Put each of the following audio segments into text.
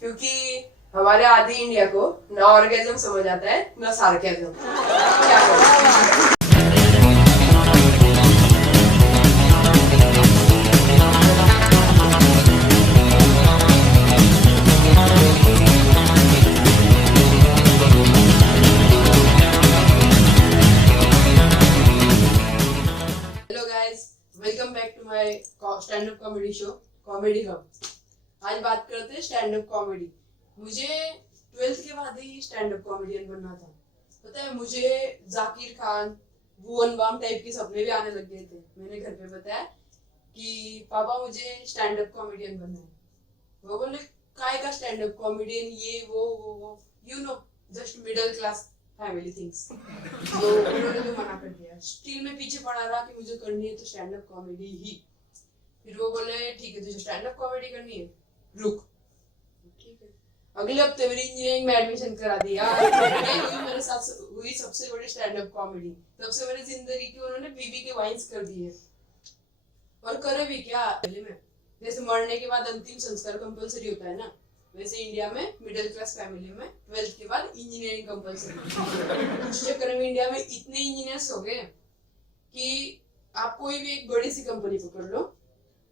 क्योंकि हमारे आधे इंडिया को ना ऑर्गेजम समझ आता है ना सार्केजम। क्या करें? Hello guys, welcome back to my stand up comedy show comedy hub. आज बात करते हैं स्टैंड अप कॉमेडी। मुझे 12th के बाद ही स्टैंड अप कॉमेडियन बनना था। पता है, मुझे जाकिर खान, भुवन बाम टाइप के सपने भी आने लग गए थे। मैंने घर पे बताया कि पापा मुझे स्टैंड अप कॉमेडियन बनना है। वो बोले काय का स्टैंड अप कॉमेडियन, ये वो you know just middle class family things. तो उन्होंने तो मना कर दिया। स्टिल में पीछे पड़ा रहा कि मुझे करनी है तो स्टैंड अप कॉमेडी ही। फिर वो बोले ठीक है, तुझे स्टैंड अप कॉमेडी करनी है, रुक। ठीक है, अगले हफ्ते मेरी इंजीनियरिंग में एडमिशन करा दिया। हुई मेरे साथ हुई सबसे बड़ी स्टैंड अप कॉमेडी। तब से मेरी जिंदगी की उन्होंने बीबी के वाइन्स कर दिए। और करे भी क्या, में जैसे मरने के बाद अंतिम संस्कार कंपलसरी होता है ना, वैसे इंडिया में मिडिल क्लास फैमिली में 12th के बाद इंजीनियरिंग कंपलसरी। उस चक्कर में इंडिया में इतने इंजीनियर्स हो गए कि आप कोई भी एक बड़ी सी कंपनी पकड़ लो,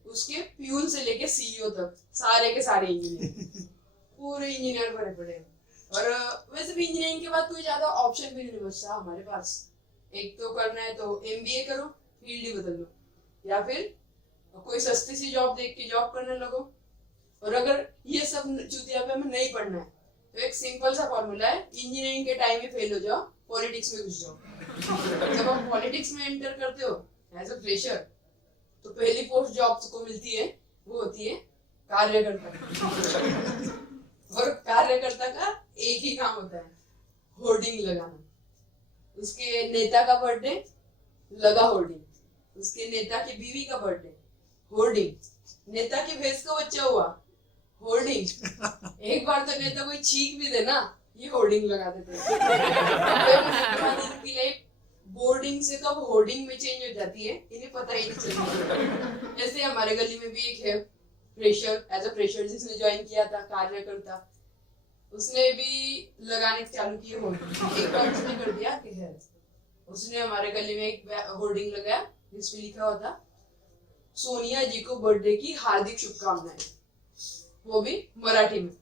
उसके प्यून से लेके सीईओ तक सारे के सारे इंजीनियर, पूरे इंजीनियर भरे पड़े। और वैसे भी इंजीनियरिंग के बाद कोई ज्यादा ऑप्शन भी नहीं बचता हमारे पास। एक तो करना है तो एमबीए करो, फील्ड ही बदल लो, या फिर कोई सस्ती सी जॉब देख के जॉब करने लगो। और अगर ये सब चुतिया पे हमें नहीं पढ़ना है तो एक सिंपल सा फॉर्मूला है, इंजीनियरिंग के टाइम में फेल हो जाओ, पॉलिटिक्स में घुस जाओ। जब आप पॉलिटिक्स में एंटर करते हो एज अ फ्रेशर, तो पहली पोस्ट जॉब को मिलती है वो होती है कार्यकर्ता। और कार्यकर्ता का एक ही काम होता है, होर्डिंग लगाना। उसके नेता का बर्थडे, लगा होर्डिंग। उसके नेता की बीवी का बर्थडे, होर्डिंग। नेता की भैंस का बच्चा हुआ, होर्डिंग। एक बार तो नेता कोई छींक भी दे ना, ये होर्डिंग लगा देते हैं। बोर्डिंग से कब होर्डिंग में चेंज हो जाती है इन्हें पता ही नहीं चलता। जैसे हमारे गली में भी एक है फ्रेशर, एज अ फ्रेशर जिसने ज्वाइन किया था, कार्यकर्ता, उसने भी लगाने चालू किए होर्डिंग। एक बार उसने कर दिया कि है, उसने हमारे गली में एक होर्डिंग लगाया जिसमें लिखा हुआ था सोनिया जी को बर्थडे की हार्दिक शुभकामनाएं, वो भी मराठी में।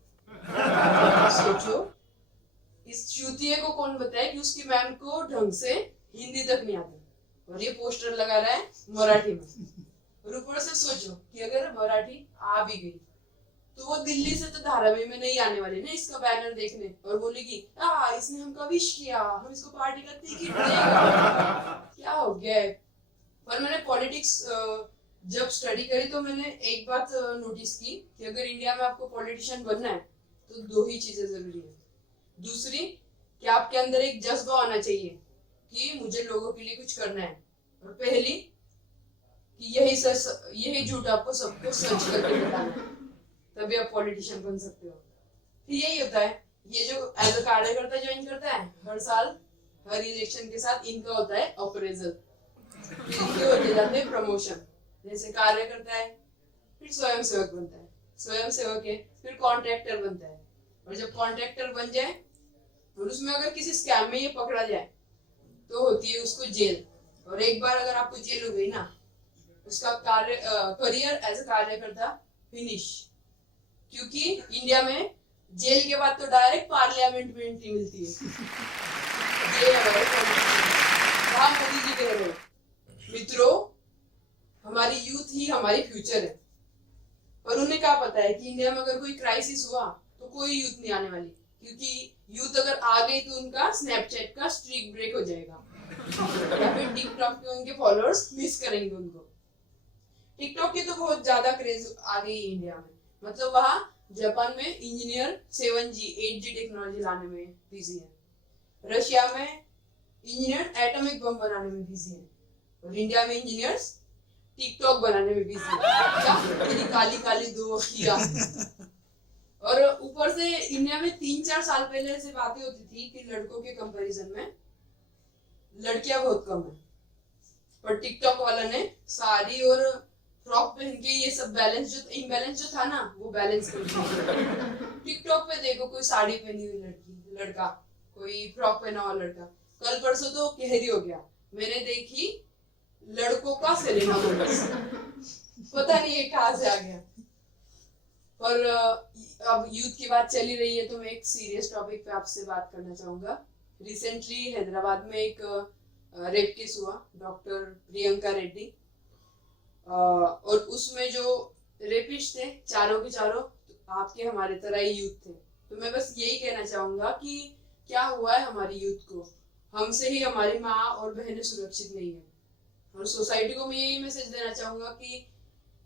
सोचो, इस चूतिए को कौन बताए कि उसकी मैम को ढंग से हिंदी तक नहीं आती, और ये पोस्टर लगा रहा है मराठी में। और ऊपर से सोचो कि अगर मराठी आ भी गई तो वो दिल्ली से तो धारावी में नहीं आने वाली ना इसका बैनर देखने, और बोलेगी इसने हमको विश किया, हम इसको पार्टी का टिकट देगा। क्या हो गया है। पर मैंने पॉलिटिक्स जब स्टडी करी तो मैंने एक बात नोटिस की कि अगर इंडिया में आपको पॉलिटिशियन बनना है तो दो ही चीजें जरूरी है। दूसरी कि आपके अंदर एक जज्बा आना चाहिए कि मुझे लोगों के लिए कुछ करना है, और पहली कि यही झूठ आपको सबको सच करके बताना है, तभी आप पॉलिटिशियन बन सकते हो। फिर यही होता है, ये जो एज अ कार्यकर्ता ज्वाइन करता है, हर साल हर इलेक्शन के साथ इनका होता है अप्रेजल, फिर इनके होते जाते हैं प्रमोशन। जैसे कार्य करता है, फिर स्वयं सेवक बनता है, स्वयं सेवक है फिर कॉन्ट्रैक्टर बनता है, और जब कॉन्ट्रैक्टर बन जाए और उसमें अगर किसी स्कैम में ये पकड़ा जाए तो होती है उसको जेल। और एक बार अगर आपको जेल हो गई ना, उसका करियर एज अ कार्यकर्ता फिनिश। क्योंकि इंडिया में जेल के बाद तो डायरेक्ट पार्लियामेंट में एंट्री मिलती है। मोदी जी कह रहे मित्रों, हमारी यूथ ही हमारी फ्यूचर है। और उन्हें क्या पता है कि इंडिया में अगर कोई क्राइसिस हुआ तो कोई यूथ नहीं आने वाली, क्योंकि यूथ अगर आ गई तो उनका स्नैपचैट का स्ट्रीक ब्रेक हो जाएगा, या फिर टिकटॉक के उनके फॉलोअर्स मिस करेंगे उनको। टिकटॉक की तो बहुत ज्यादा क्रेज आ गई इंडिया में। मतलब वहां जापान में इंजीनियर 7G 8G टेक्नोलॉजी लाने में बिजी है, रशिया में इंजीनियर एटॉमिक बम बनाने में बिजी है, और इंडिया में इंजीनियर्स टिकटॉक बनाने में बिजी है। तेरी काली काली दो अखियां। और ऊपर से इंडिया में 3-4 साल पहले ऐसी बातें होती थी कि लड़कों के कंपैरिजन में लड़कियां बहुत कम है, पर टिकटॉक वाला ने सारी और फ्रॉक पहन के ये सब इम्बैलेंस जो था ना वो बैलेंस कर दिया। टिकटॉक पे देखो कोई साड़ी पहनी हुई लड़की लड़का, कोई फ्रॉक पहना हुआ लड़का, कल परसों तो कहरी हो गया, मैंने देखी लड़कों का सेलेना गोमेज। पता नहीं ये कहाँ से आ गया। पर अब यूथ की बात चली रही है तो मैं एक सीरियस टॉपिक पे आपसे बात करना चाहूंगा। रिसेंटली हैदराबाद में एक रेप केस हुआ, डॉक्टर प्रियंका रेड्डी, और उसमें जो रेपिस्ट थे चारों के चारों आपके हमारे तरह ही यूथ थे। तो मैं बस यही कहना चाहूंगा कि क्या हुआ है हमारी यूथ को, हमसे ही हमारी माँ और बहनें सुरक्षित नहीं है। और सोसाइटी को मैं यही मैसेज देना चाहूंगा कि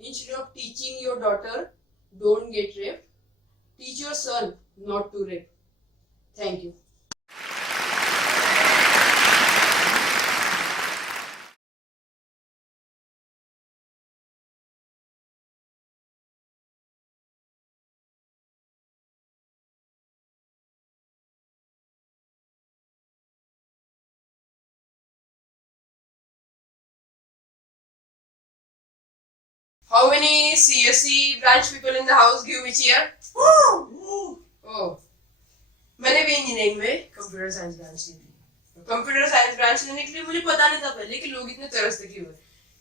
instead of teaching your daughter don't get rape, teach your son not to rape. Thank you. How many CSE branch people in the house give me cheer? Oh, मैंने भी इंजीनियरिंग में computer science branch ली थी। Computer science branch लेने के लिए मुझे पता नहीं था पहले कि लोग इतने तरसते क्यों हैं,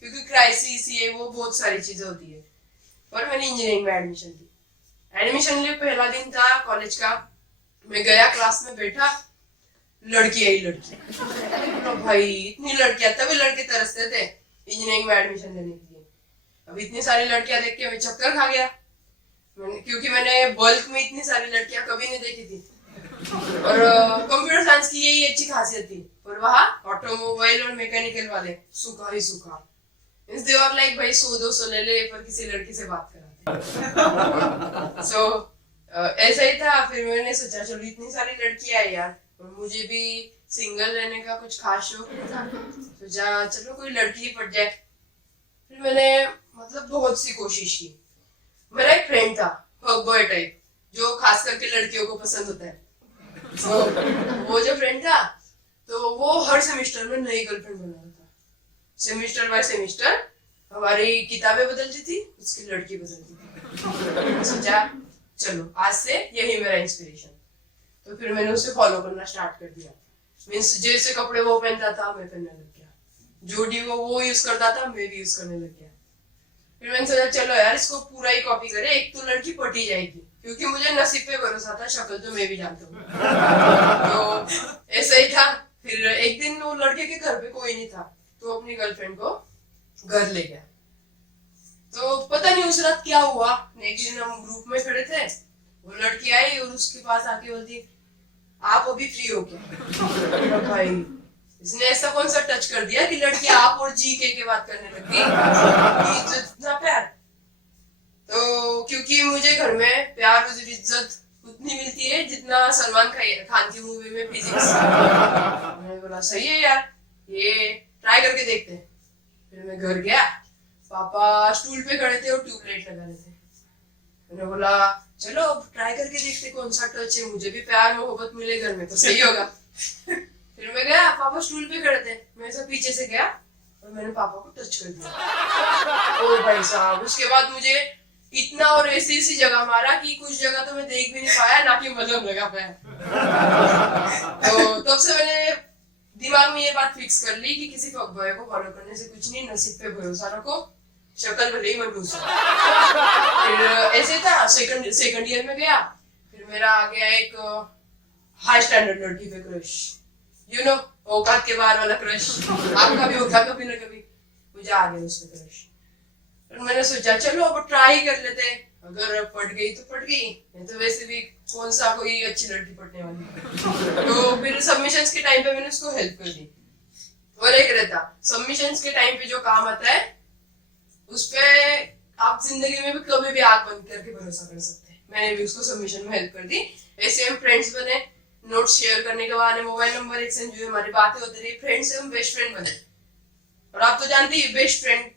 क्योंकि क्राइसिस ये वो बहुत सारी चीजें होती है। पर मैंने इंजीनियरिंग में एडमिशन ली। एडमिशन लिए पहला दिन था कॉलेज का, मैं गया क्लास में बैठा, लड़की आई लड़की। तो भाई इतनी लड़कियां, तभी लड़के तरसते थे इंजीनियरिंग में एडमिशन लेने के लिए। अब इतनी सारी लड़कियां देख के मैं चक्कर खा गया, क्योंकि मैंने बल्क में इतनी सारी लड़कियां कभी नहीं देखी थी। और कंप्यूटर साइंस की यही अच्छी खासियत थी। और वहाँ ऑटोमोबाइल और मैकेनिकल वाले सूखा ही सूखा, दे आर लाइक भाई 100-200 ले ले पर किसी लड़की से बात कराते। सो ऐसा ही था। फिर मैंने सोचा चलो इतनी सारी लड़कियां है यार, और मुझे भी सिंगल रहने का कुछ खास शौक नहीं था, सोचा चलो कोई लड़की पट जाए। फिर मैंने मतलब बहुत सी कोशिश की। मेरा एक फ्रेंड था बॉय टाइप, जो खास करके लड़कियों को पसंद होता है। तो वो जो फ्रेंड था तो वो हर सेमेस्टर में नई गर्लफ्रेंड बनाता था। सेमेस्टर बाय सेमेस्टर हमारी किताबें बदलती थी, उसकी लड़की बदलती थी। सोचा चलो आज से यही मेरा इंस्पिरेशन। तो फिर मैंने उसे फॉलो करना स्टार्ट कर दिया। मीन्स जैसे कपड़े वो पहनता था मैं पहनने लग गया, जो डी वो यूज करता था मैं भी यूज करने लग गया। फिर मैंने सोचा चलो यार इसको पूरा ही कॉपी करे, एक तो लड़की पटी जाएगी, क्योंकि मुझे नसीब पे भरोसा था, शक्ल तो मैं भी जानता हूँ। तो ऐसा ही था। फिर एक दिन वो लड़के के घर पे कोई नहीं था, तो अपनी गर्लफ्रेंड को घर ले गया। तो पता नहीं उस रात क्या हुआ, नेक्स्ट दिन हम ग्रुप में खड़े थे, वो लड़की आई और उसके पास आके बोलती आप अभी फ्री हो क्या? भाई इसने ऐसा कौन सा टच कर दिया कि लड़की आप और जी के बात करने लगी। इतना प्यार। तो क्योंकि मुझे घर में प्यार और इज्जत उतनी मिलती है जितना सलमान खान की मूवी में फिजिक्स। मैंने बोला सही है यार, ये ट्राई करके देखते हैं। फिर मैं घर गया, पापा स्टूल पे खड़े थे और ट्यूबलाइट लगा रहे थे। मैंने बोला चलो अब ट्राई करके देखते कौन सा टच है, मुझे भी प्यार मोहब्बत मिले घर में तो सही होगा। फिर मैं गया, पापा स्टूल पे खड़े थे, मैं सब पीछे से गया और मैंने पापा को टच कर दिया। ओ भाई साहब, उसके बाद मुझे इतना और ऐसी ऐसी जगह मारा कि कुछ जगह तो मैं देख भी नहीं पाया, ना कि मलहम लगा पाया। तो तब से मैंने दिमाग में ये बात फिक्स कर ली कि किसी बॉय को फॉलो करने से कुछ नहीं, नसीब पे भरोसा रखो, शक्ल भले ही मनहूस। फिर ऐसे था, सेकंड ईयर में गया, फिर मेरा आ गया एक हाई स्टैंडर्ड लड़की पे क्रश, यू नो औकात के बाहर वाला क्रश। आपका भी होगा कभी ना कभी, मुझे आ गया उस पे क्रश। फिर मैंने सोचा चलो अब ट्राई कर लेते, अगर पट गई तो पट गई, नहीं तो वैसे भी कौन सा कोई अच्छी लड़की पटने वाली। तो फिर सबमिशंस के टाइम पे मैंने उसको हेल्प कर दी। और एक रहता सबमिशंस के टाइम पे जो काम आता है उस पे आप जिंदगी में भी कभी भी आंख बंद करके भरोसा कर सकते हैं। मैंने भी उसको सबमिशन में हेल्प कर दी। ऐसे हम फ्रेंड्स बने, नोट्स शेयर करने के बाद मोबाइल नंबर एक्सचेंज हुए, हमारी बातें होती रही, फ्रेंड्स से हम बेस्ट फ्रेंड बने। और आप तो जानती है बेस्ट फ्रेंड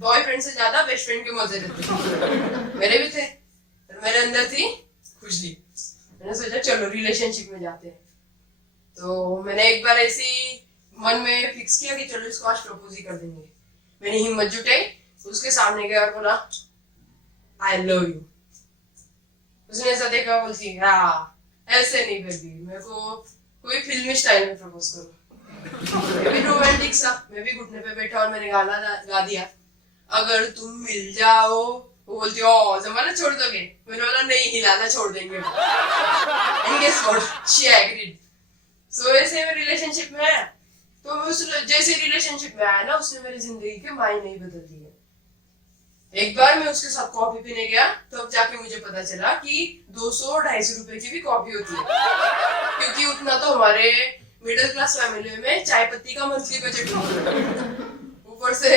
बॉयफ्रेंड से ज्यादा बेस्ट फ्रेंड के मजे रहते। मेरे भी थे, और मेरे अंदर थी खुशी। मैंने सोचा चलो रिलेशनशिप में जाते हैं। तो मैंने एक बार ऐसी मन में फिक्स किया कि चलो इसको आज प्रपोज ही कर देंगे। मैंने हिम्मत जुटाई, उसके सामने गया और बोला आई लव यू। उसने ऐसा देखा, बोलती है हाँ ऐसे नहीं बेबी, मेरे को कोई फिल्मी स्टाइल में प्रपोज करो। मैं भी रोमांटिक सा, मैं भी घुटने पे बैठा और मैंने गाना गा दिया, अगर तुम मिल जाओ। वो बोलती ओ जमाना छोड़ दोगे? मैंने बोला नहीं, हिलाना छोड़ देंगे। And guess what, she agreed. So ऐसे में रिलेशनशिप में है। तो मैं उस जैसे रिलेशनशिप में आया ना, उसने मेरी जिंदगी के मायने ही बदल दिए। एक बार मैं उसके साथ कॉफी पीने गया, तब जाके मुझे पता चला कि 200-250 रुपए की भी कॉफी होती है, क्योंकि उतना तो हमारे मिडिल क्लास फैमिली में चाय पत्ती का मंथली बजट होता है। ऊपर से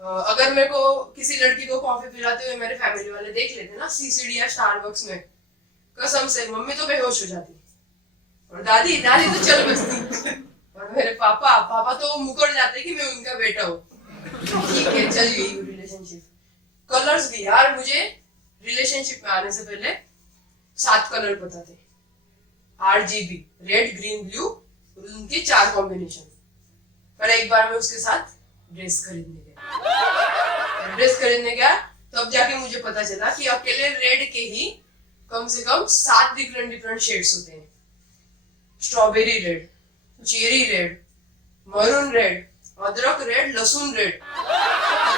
अगर मेरे को किसी लड़की को कॉफी पिलाते हुए मेरे फैमिली वाले देख लेते ना सीसीडी या स्टारबक्स में, कसम से मम्मी तो बेहोश हो जाती और दादी दादी तो चल बसती, और मेरे पापा तो मुकर जाते कि मैं उनका बेटा हूँ। ठीक है, चल गई रिलेशनशिप। कलर्स भी यार, मुझे रिलेशनशिप में आने से पहले 7 कलर पता थे, RGB, रेड ग्रीन ब्लू, उनके 4 कॉम्बिनेशन। पर एक बार मैं उसके साथ ड्रेस खरीदने गया, तब जाके मुझे पता चला कि अकेले रेड के ही कम से कम 7 डिफरेंट शेड्स होते हैं। Strawberry red, cherry red, maroon red, अदरक रेड, लहसुन रेड।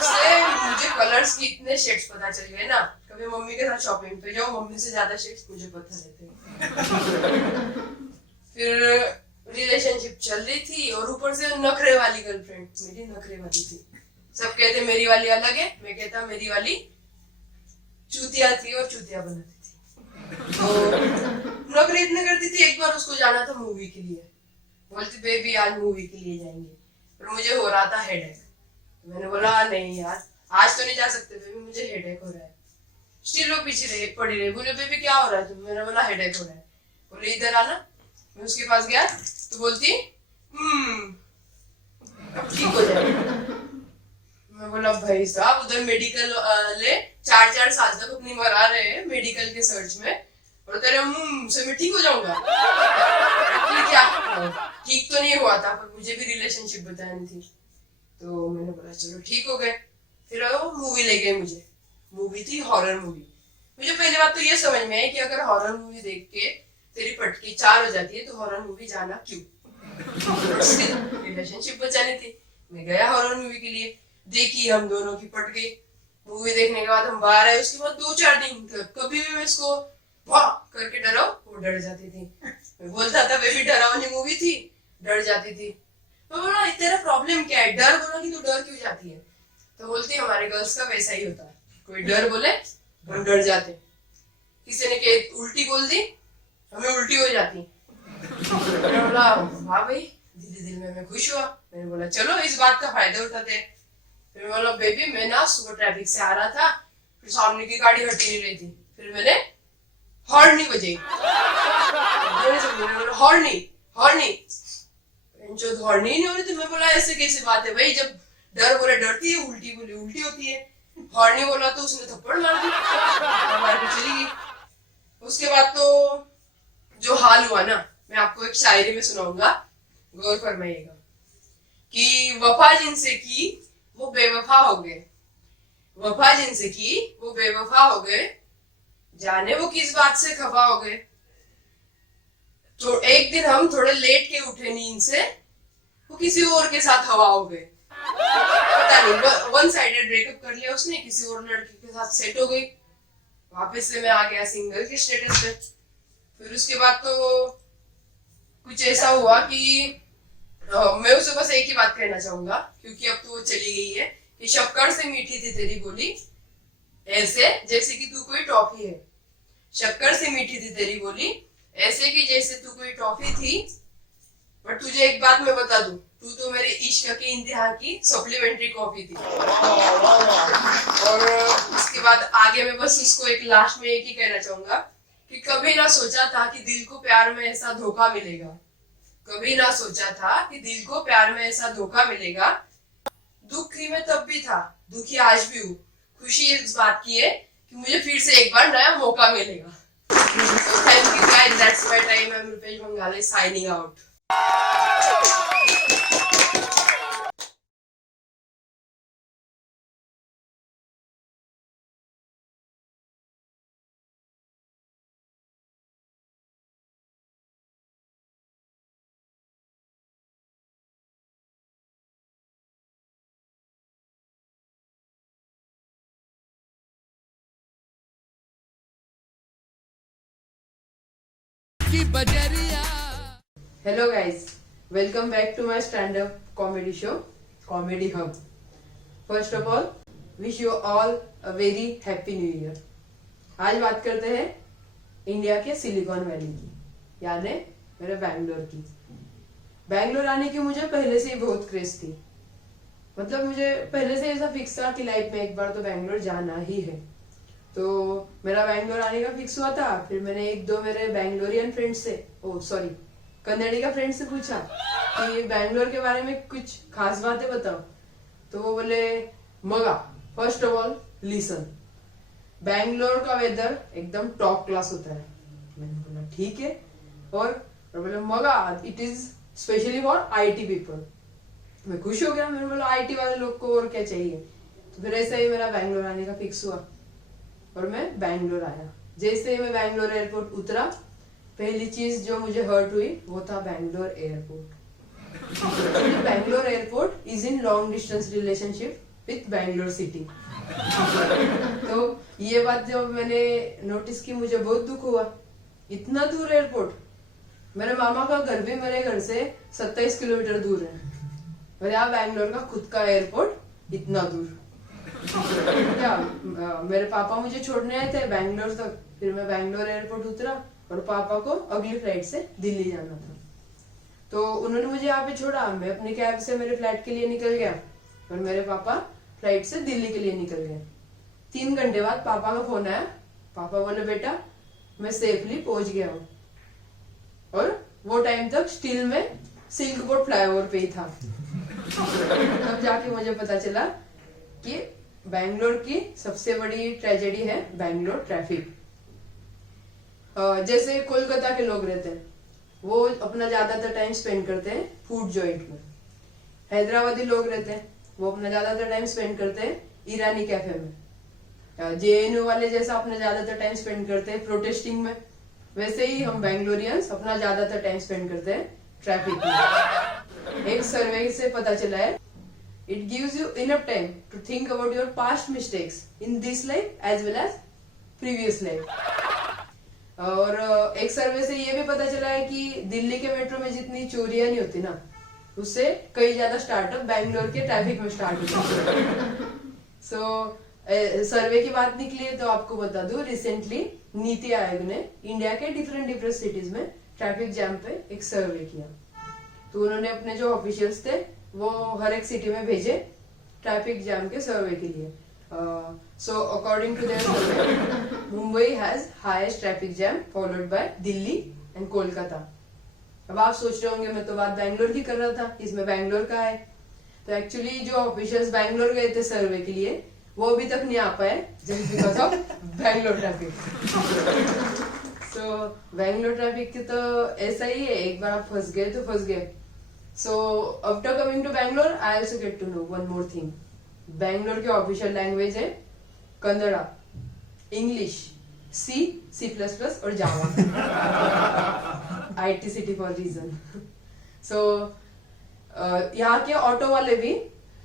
उससे मुझे कलर्स के इतने शेड्स पता चल गए ना, कभी मम्मी के साथ शॉपिंग पे जाओ, मम्मी से ज्यादा शेड्स मुझे पता रहते हैं। फिर रिलेशनशिप चल रही थी और ऊपर से नखरे वाली गर्लफ्रेंड, मेरी नखरे वाली थी। सब कहते मेरी वाली अलग है, मैं कहता मेरी वाली चूतिया थी और चूतिया बनाती थी। तो नखरे इतने करती थी, एक बार उसको जाना था मूवी के लिए, बोलती बेबी आज मूवी के लिए जाएंगे, पर मुझे हो रहा था हेडेक। तो मैंने बोला नहीं यार आज तो नहीं जा सकते बेबी, मुझे हेडेक हो रहा है। स्टिल वो पीछे पड़ी रही, बोले बेबी क्या हो रहा है तुम्हें? मैंने बोला हेडेक हो रहा है। बोले इधर आना। मैं उसके पास गया तो बोलती अब ठीक हो जाएगा। मैं बोला भाई साहब उधर मेडिकल ले 4-4 साल तक अपनी मरा रहे हैं मेडिकल के सर्च में, और तेरे से मैं ठीक हो जाऊंगा? क्या ठीक तो नहीं हुआ था, पर मुझे भी रिलेशनशिप बतानी थी। तो मैंने बोला चलो ठीक हो गए। फिर वो मूवी ले गए मुझे, मूवी थी हॉरर मूवी। मुझे पहली बात तो ये समझ में आई कि अगर हॉरर मूवी देख के तेरी पटकी 4 हो जाती है तो हॉरर मूवी जाना क्यों? रिलेशनशिप बचानी थी। मैं गया हॉरर मूवी के लिए, देखी, हम दोनों की पट गई। मूवी देखने के बाद हम बाहर आए, उसके बाद 2-4 दिन कभी भी मैं इसको वाह करके डराओ, वो डर जाती थी। मैं बोलता था बेबी डरावनी मूवी थी, डर जाती थी। तो बोला तेरा प्रॉब्लम क्या है? डर बोला कि तू डर क्यों जाती है? तो बोलती हमारे गर्ल्स का वैसा ही होता है, कोई डर बोले हम डर जाते, किसी ने उल्टी बोल दी हमें उल्टी हो जाती। मैंने बोला हाँ भाई, दिल में मैं खुश हुआ। मैंने बोला चलो इस बात का फायदा उठाते। फिर बोला बेबी मैं ना सुबह ट्रैफिक से आ रहा था, फिर सामने की गाड़ी हट नहीं रही थी, फिर मैंने हॉर्न नहीं बजाई। हॉर्न जो हॉर्न ही नहीं हो रही थी। मैं बोला ऐसे कैसी बात है भाई, जब डर बोले डरती है, उल्टी बोले उल्टी होती है। हॉर्न नहीं बोला तो उसने थप्पड़ मार दी, मार के चली गई। उसके बाद तो जो हाल हुआ ना, मैं आपको एक शायरी में सुनाऊंगा, गौर फरमाइएगा कि वफा जिनसे की वो बेवफा हो गए, वफा जिनसे की वो बेवफा हो गए, जाने वो किस बात से खफा हो गए। तो एक दिन हम थोड़े लेट के उठे नींद से, वो किसी और के साथ हवा हो गए। पता नहीं, वन साइडेड ब्रेकअप कर लिया उसने, किसी और लड़की के साथ सेट हो गई। वापस से मैं आ गया सिंगल के स्टेटस पे। फिर उसके बाद तो कुछ ऐसा हुआ कि मैं उसे बस एक ही बात कहना चाहूंगा, क्योंकि अब तो वो चली गई है, कि शक्कर से मीठी थी तेरी बोली, ऐसे जैसे कि तू कोई टॉफी है। शक्कर से मीठी थी तेरी बोली, ऐसे कि जैसे तू कोई टॉफी थी। बट तुझे एक बात मैं बता दूं, तू तो मेरे इश्क के इंतहा की सप्लीमेंट्री कॉफी थी। और उसके बाद आगे मैं बस उसको एक लास्ट में एक ही कहना चाहूंगा कि कभी ना सोचा था कि दिल को प्यार में ऐसा धोखा मिलेगा, कभी ना सोचा था कि दिल को प्यार में ऐसा धोखा मिलेगा। दुखी मैं तब भी था, दुखी आज भी हूँ, खुशी इस बात की है कि मुझे फिर से एक बार नया मौका मिलेगा। So thank you guys, that's my time. I'm Rupesh Bangale signing out. की बजरिया। Hello guys, welcome back to my stand up comedy show comedy hub. First of all wish you all a very happy new year. आज बात करते हैं India के silicon valley की, यानी मेरे बैंगलोर की। बैंगलोर आने की मुझे पहले से ही बहुत क्रेज थी। मतलब मुझे पहले से ऐसा फिक्स था कि लाइफ में एक बार तो बैंगलोर जाना ही है। तो मेरा बैंगलोर आने का फिक्स हुआ था। फिर मैंने एक दो मेरे बैंगलोरियन फ्रेंड से, कन्नड़ी का फ्रेंड से पूछा कि बैंगलोर के बारे में कुछ खास बातें बताओ। तो वो बोले, मगा first of all listen, Bangalore का वेदर एकदम टॉप क्लास होता है। मैंने बोला ठीक है। और बोले मगा it is specially for IT people. मैं खुश हो गया। मैंने बोला आईटी वाले लोग को और क्या चाहिए। तो फिर ऐसे ही मेरा बैंगलोर आने का फिक्स हुआ और मैं बैंगलोर आया। जैसे ही मैं बैंगलोर एयरपोर्ट उतरा, पहली चीज जो मुझे हर्ट हुई वो था Bangalore airport. Bangalore airport is in long distance relationship with Bangalore city. तो ये बात जब मैंने नोटिस की, मुझे बहुत दुख हुआ। इतना दूर एयरपोर्ट। मेरे मामा का घर भी मेरे घर से 27 किलोमीटर दूर है, और यहाँ बैंगलोर का खुद का एयरपोर्ट इतना दूर। क्या मेरे पापा मुझे छोड़ने आए थे बैंगलोर तक। फिर मैं बैंगलोर एयरपोर्ट उतरा और पापा को अगली फ्लाइट से दिल्ली जाना था। तो उन्होंने मुझे यहाँ पे छोड़ा। मैं अपनी कैब से मेरे फ्लाइट के लिए निकल गया और मेरे पापा फ्लाइट से दिल्ली के लिए निकल गए। 3 घंटे बाद पापा का फोन आया। पापा बोले, बेटा मैं सेफली पहुंच गया हूँ। और वो टाइम तक स्टिल में सिल्क बोर्ड फ्लाईओवर पे ही था। तब जाके मुझे पता चला कि बैंगलोर की सबसे बड़ी ट्रेजेडी है बैंगलोर ट्रैफिक। जैसे कोलकाता के लोग रहते हैं, वो अपना ज्यादातर टाइम स्पेंड करते हैं फूड जॉइंट में। हैदराबादी लोग रहते हैं, वो अपना ज्यादातर टाइम स्पेंड करते हैं ईरानी कैफे में। जेएनयू वाले जैसा अपना ज्यादातर टाइम स्पेंड करते हैं प्रोटेस्टिंग में, वैसे ही हम बैंगलोरियंस अपना ज्यादातर टाइम स्पेंड करते हैं ट्रैफिक में। एक सर्वे से पता चला है, it gives you enough time to think about your past mistakes in this life as well as previous life। और एक सर्वे से ये भी पता चला है कि दिल्ली के मेट्रो में जितनी चोरियां नहीं होती ना, उससे कई ज्यादा स्टार्टअप बैंगलोर के ट्रैफिक में स्टार्ट होते हैं। सर्वे की बात निकली है तो आपको बता दूं, रिसेंटली नीति आयोग ने इंडिया के डिफरेंट सिटीज में ट्रैफिक जैम पे एक सर्वे किया। तो उन्होंने अपने जो ऑफिशियल्स थे वो हर एक सिटी में भेजे ट्रैफिक जैम के सर्वे के लिए। So according to their survey, Mumbai has highest traffic jam followed by Delhi and Kolkata. अब आप सोच रहे होंगे मैं तो बात बैंगलोर की कर रहा था, इसमें बैंगलोर का है। तो एक्चुअली जो ऑफिशियल्स बैंगलोर गए थे सर्वे के लिए, वो अभी तक नहीं आ पाए just because of Bangalore traffic. So Bangalore traffic की तो ऐसा ही है, एक बार आप फंस गए तो फंस गए। So after coming to Bangalore, I also get to know one more thing. Bangalore की ऑफिशियल लैंग्वेज है कन्नड़ा, इंग्लिश, C++ और Java. IT city for reason. So यहाँ के ऑटो वाले भी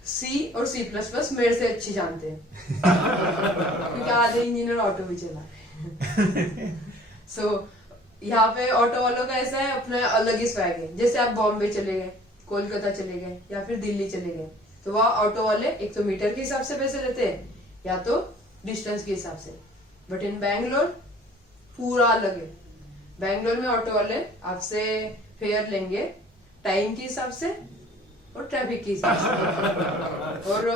C और C++ मेरे से अच्छी जानते हैं, क्योंकि आधे इंजीनियर ऑटो भी चला। सो यहाँ पे ऑटो वालों का ऐसा है, अपना अलग ही स्वैग है। जैसे आप बॉम्बे चले गए, कोलकाता चले गए या फिर दिल्ली चले गए, तो वहाँ ऑटो वाले एक तो मीटर के हिसाब से पैसे लेते हैं या तो डिस्टेंस के हिसाब से। बट इन बैंगलोर पूरा अलग है। बैंगलोर में ऑटो वाले आपसे फेयर लेंगे टाइम के हिसाब से और ट्रैफिक के हिसाब से, और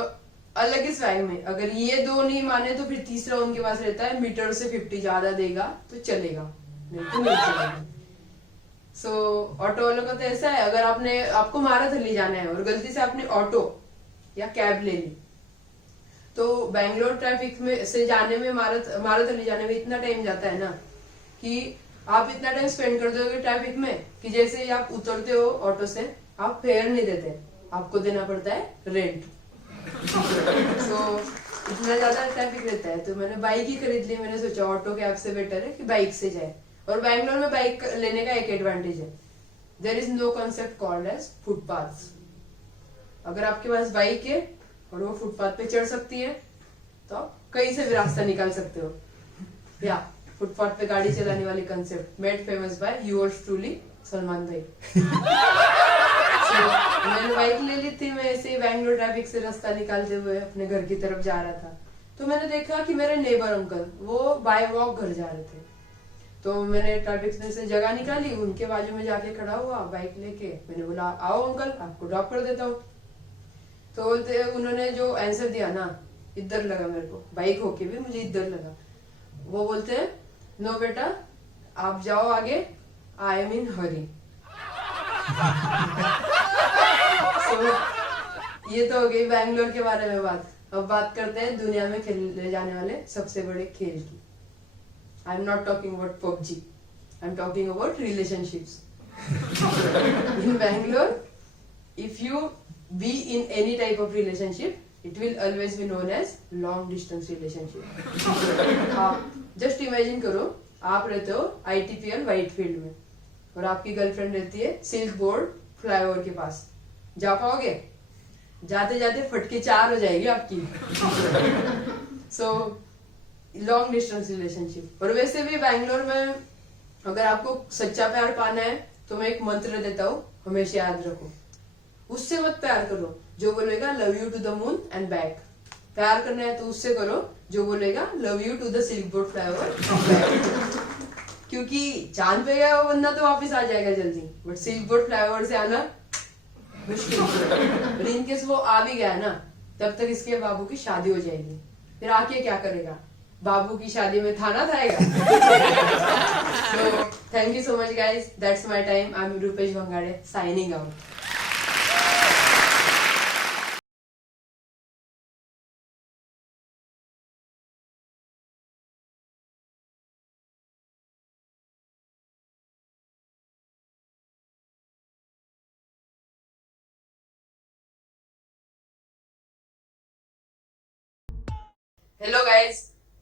अलग ही स्वैग में। अगर ये दो नहीं माने तो फिर तीसरा उनके पास रहता है, मीटर से 50 ज्यादा देगा तो चलेगा, नहीं तो नहीं चलेगा। सो ऑटो वालों का तो ऐसा है, अगर आपको माराथली जाना है और गलती से आपने ऑटो या कैब ले ली, तो बैंगलोर ट्रैफिक में से जाने में माराथली जाने में इतना टाइम जाता है ना कि आप इतना टाइम स्पेंड कर दोगे ट्रैफिक में कि जैसे ही आप उतरते हो ऑटो से, आप फेयर नहीं देते, आपको देना पड़ता है रेंट। सो इतना ज्यादा ट्रैफिक रहता है। तो मैंने बाइक ही खरीद ली। मैंने सोचा ऑटो कैब से बेटर है कि बाइक से जाए। और बैंगलोर में बाइक लेने का एक एडवांटेज है, there is no concept called as footpath. अगर आपके पास बाइक है और वो फुटपाथ पे चढ़ सकती है तो आप कहीं से भी रास्ता निकाल सकते हो। या फुटपाथ पे गाड़ी चलाने वाली concept made famous bye yours truly Salman भाई। मैंने बाइक ले ली थी, मैं ऐसे बैंगलोर ट्रैफिक से रास्ता निकालते हुए अपने घर की तरफ जा रहा था, तो मैंने देखा कि मेरे नेबर अंकल वो बाय वॉक घर जा रहे थे। तो मैंने ट्रैफिक में से जगह निकाली, उनके बाजू में जाके खड़ा हुआ बाइक लेके। मैंने बोला आओ अंकल आपको ड्रॉप कर देता हूँ। तो बोलते उन्होंने जो आंसर दिया ना, इधर लगा मेरे को, बाइक होके भी मुझे इधर लगा। वो बोलते हैं नो बेटा आप जाओ आगे, आई एम इन हरी। ये तो हो गई बैंगलोर के बारे में बात। अब बात करते हैं दुनिया में खेले जाने वाले सबसे बड़े खेल की। I am not talking about PUBG, I am talking about relationships. In Bangalore if you be in any type of relationship, it will always be known as long distance relationship. आप just imagine करो, आप रहते हो ITPL Whitefield में और आपकी girlfriend रहती है सिल्क बोर्ड फ्लाईओवर के पास। जा पाओगे? जाते जाते फटके 4 हो जाएगी आपकी। So long distance relationship. और वैसे भी बैंगलोर में अगर आपको सच्चा प्यार पाना है तो मैं एक मंत्र देता हूँ, हमेशा याद रखो। उससे मत प्यार करो जो बोलेगा love you to the moon and back. प्यार करना है तो उससे करो जो बोलेगा love you to the Silk Board flyover. क्योंकि चांद पे गया वो बंदा तो वापस आ जाएगा जल्दी, बट सिल्क बोर्ड फ्लाईओवर से आना मुश्किल। और इनकेस वो आ भी गया ना, तब तक इसके बाबू की शादी हो जाएगी। फिर आके क्या करेगा? बाबू की शादी में थाना खाएगा। So thank you so much guys, that's my time. I'm Rupesh Bangade signing out. Hello guys,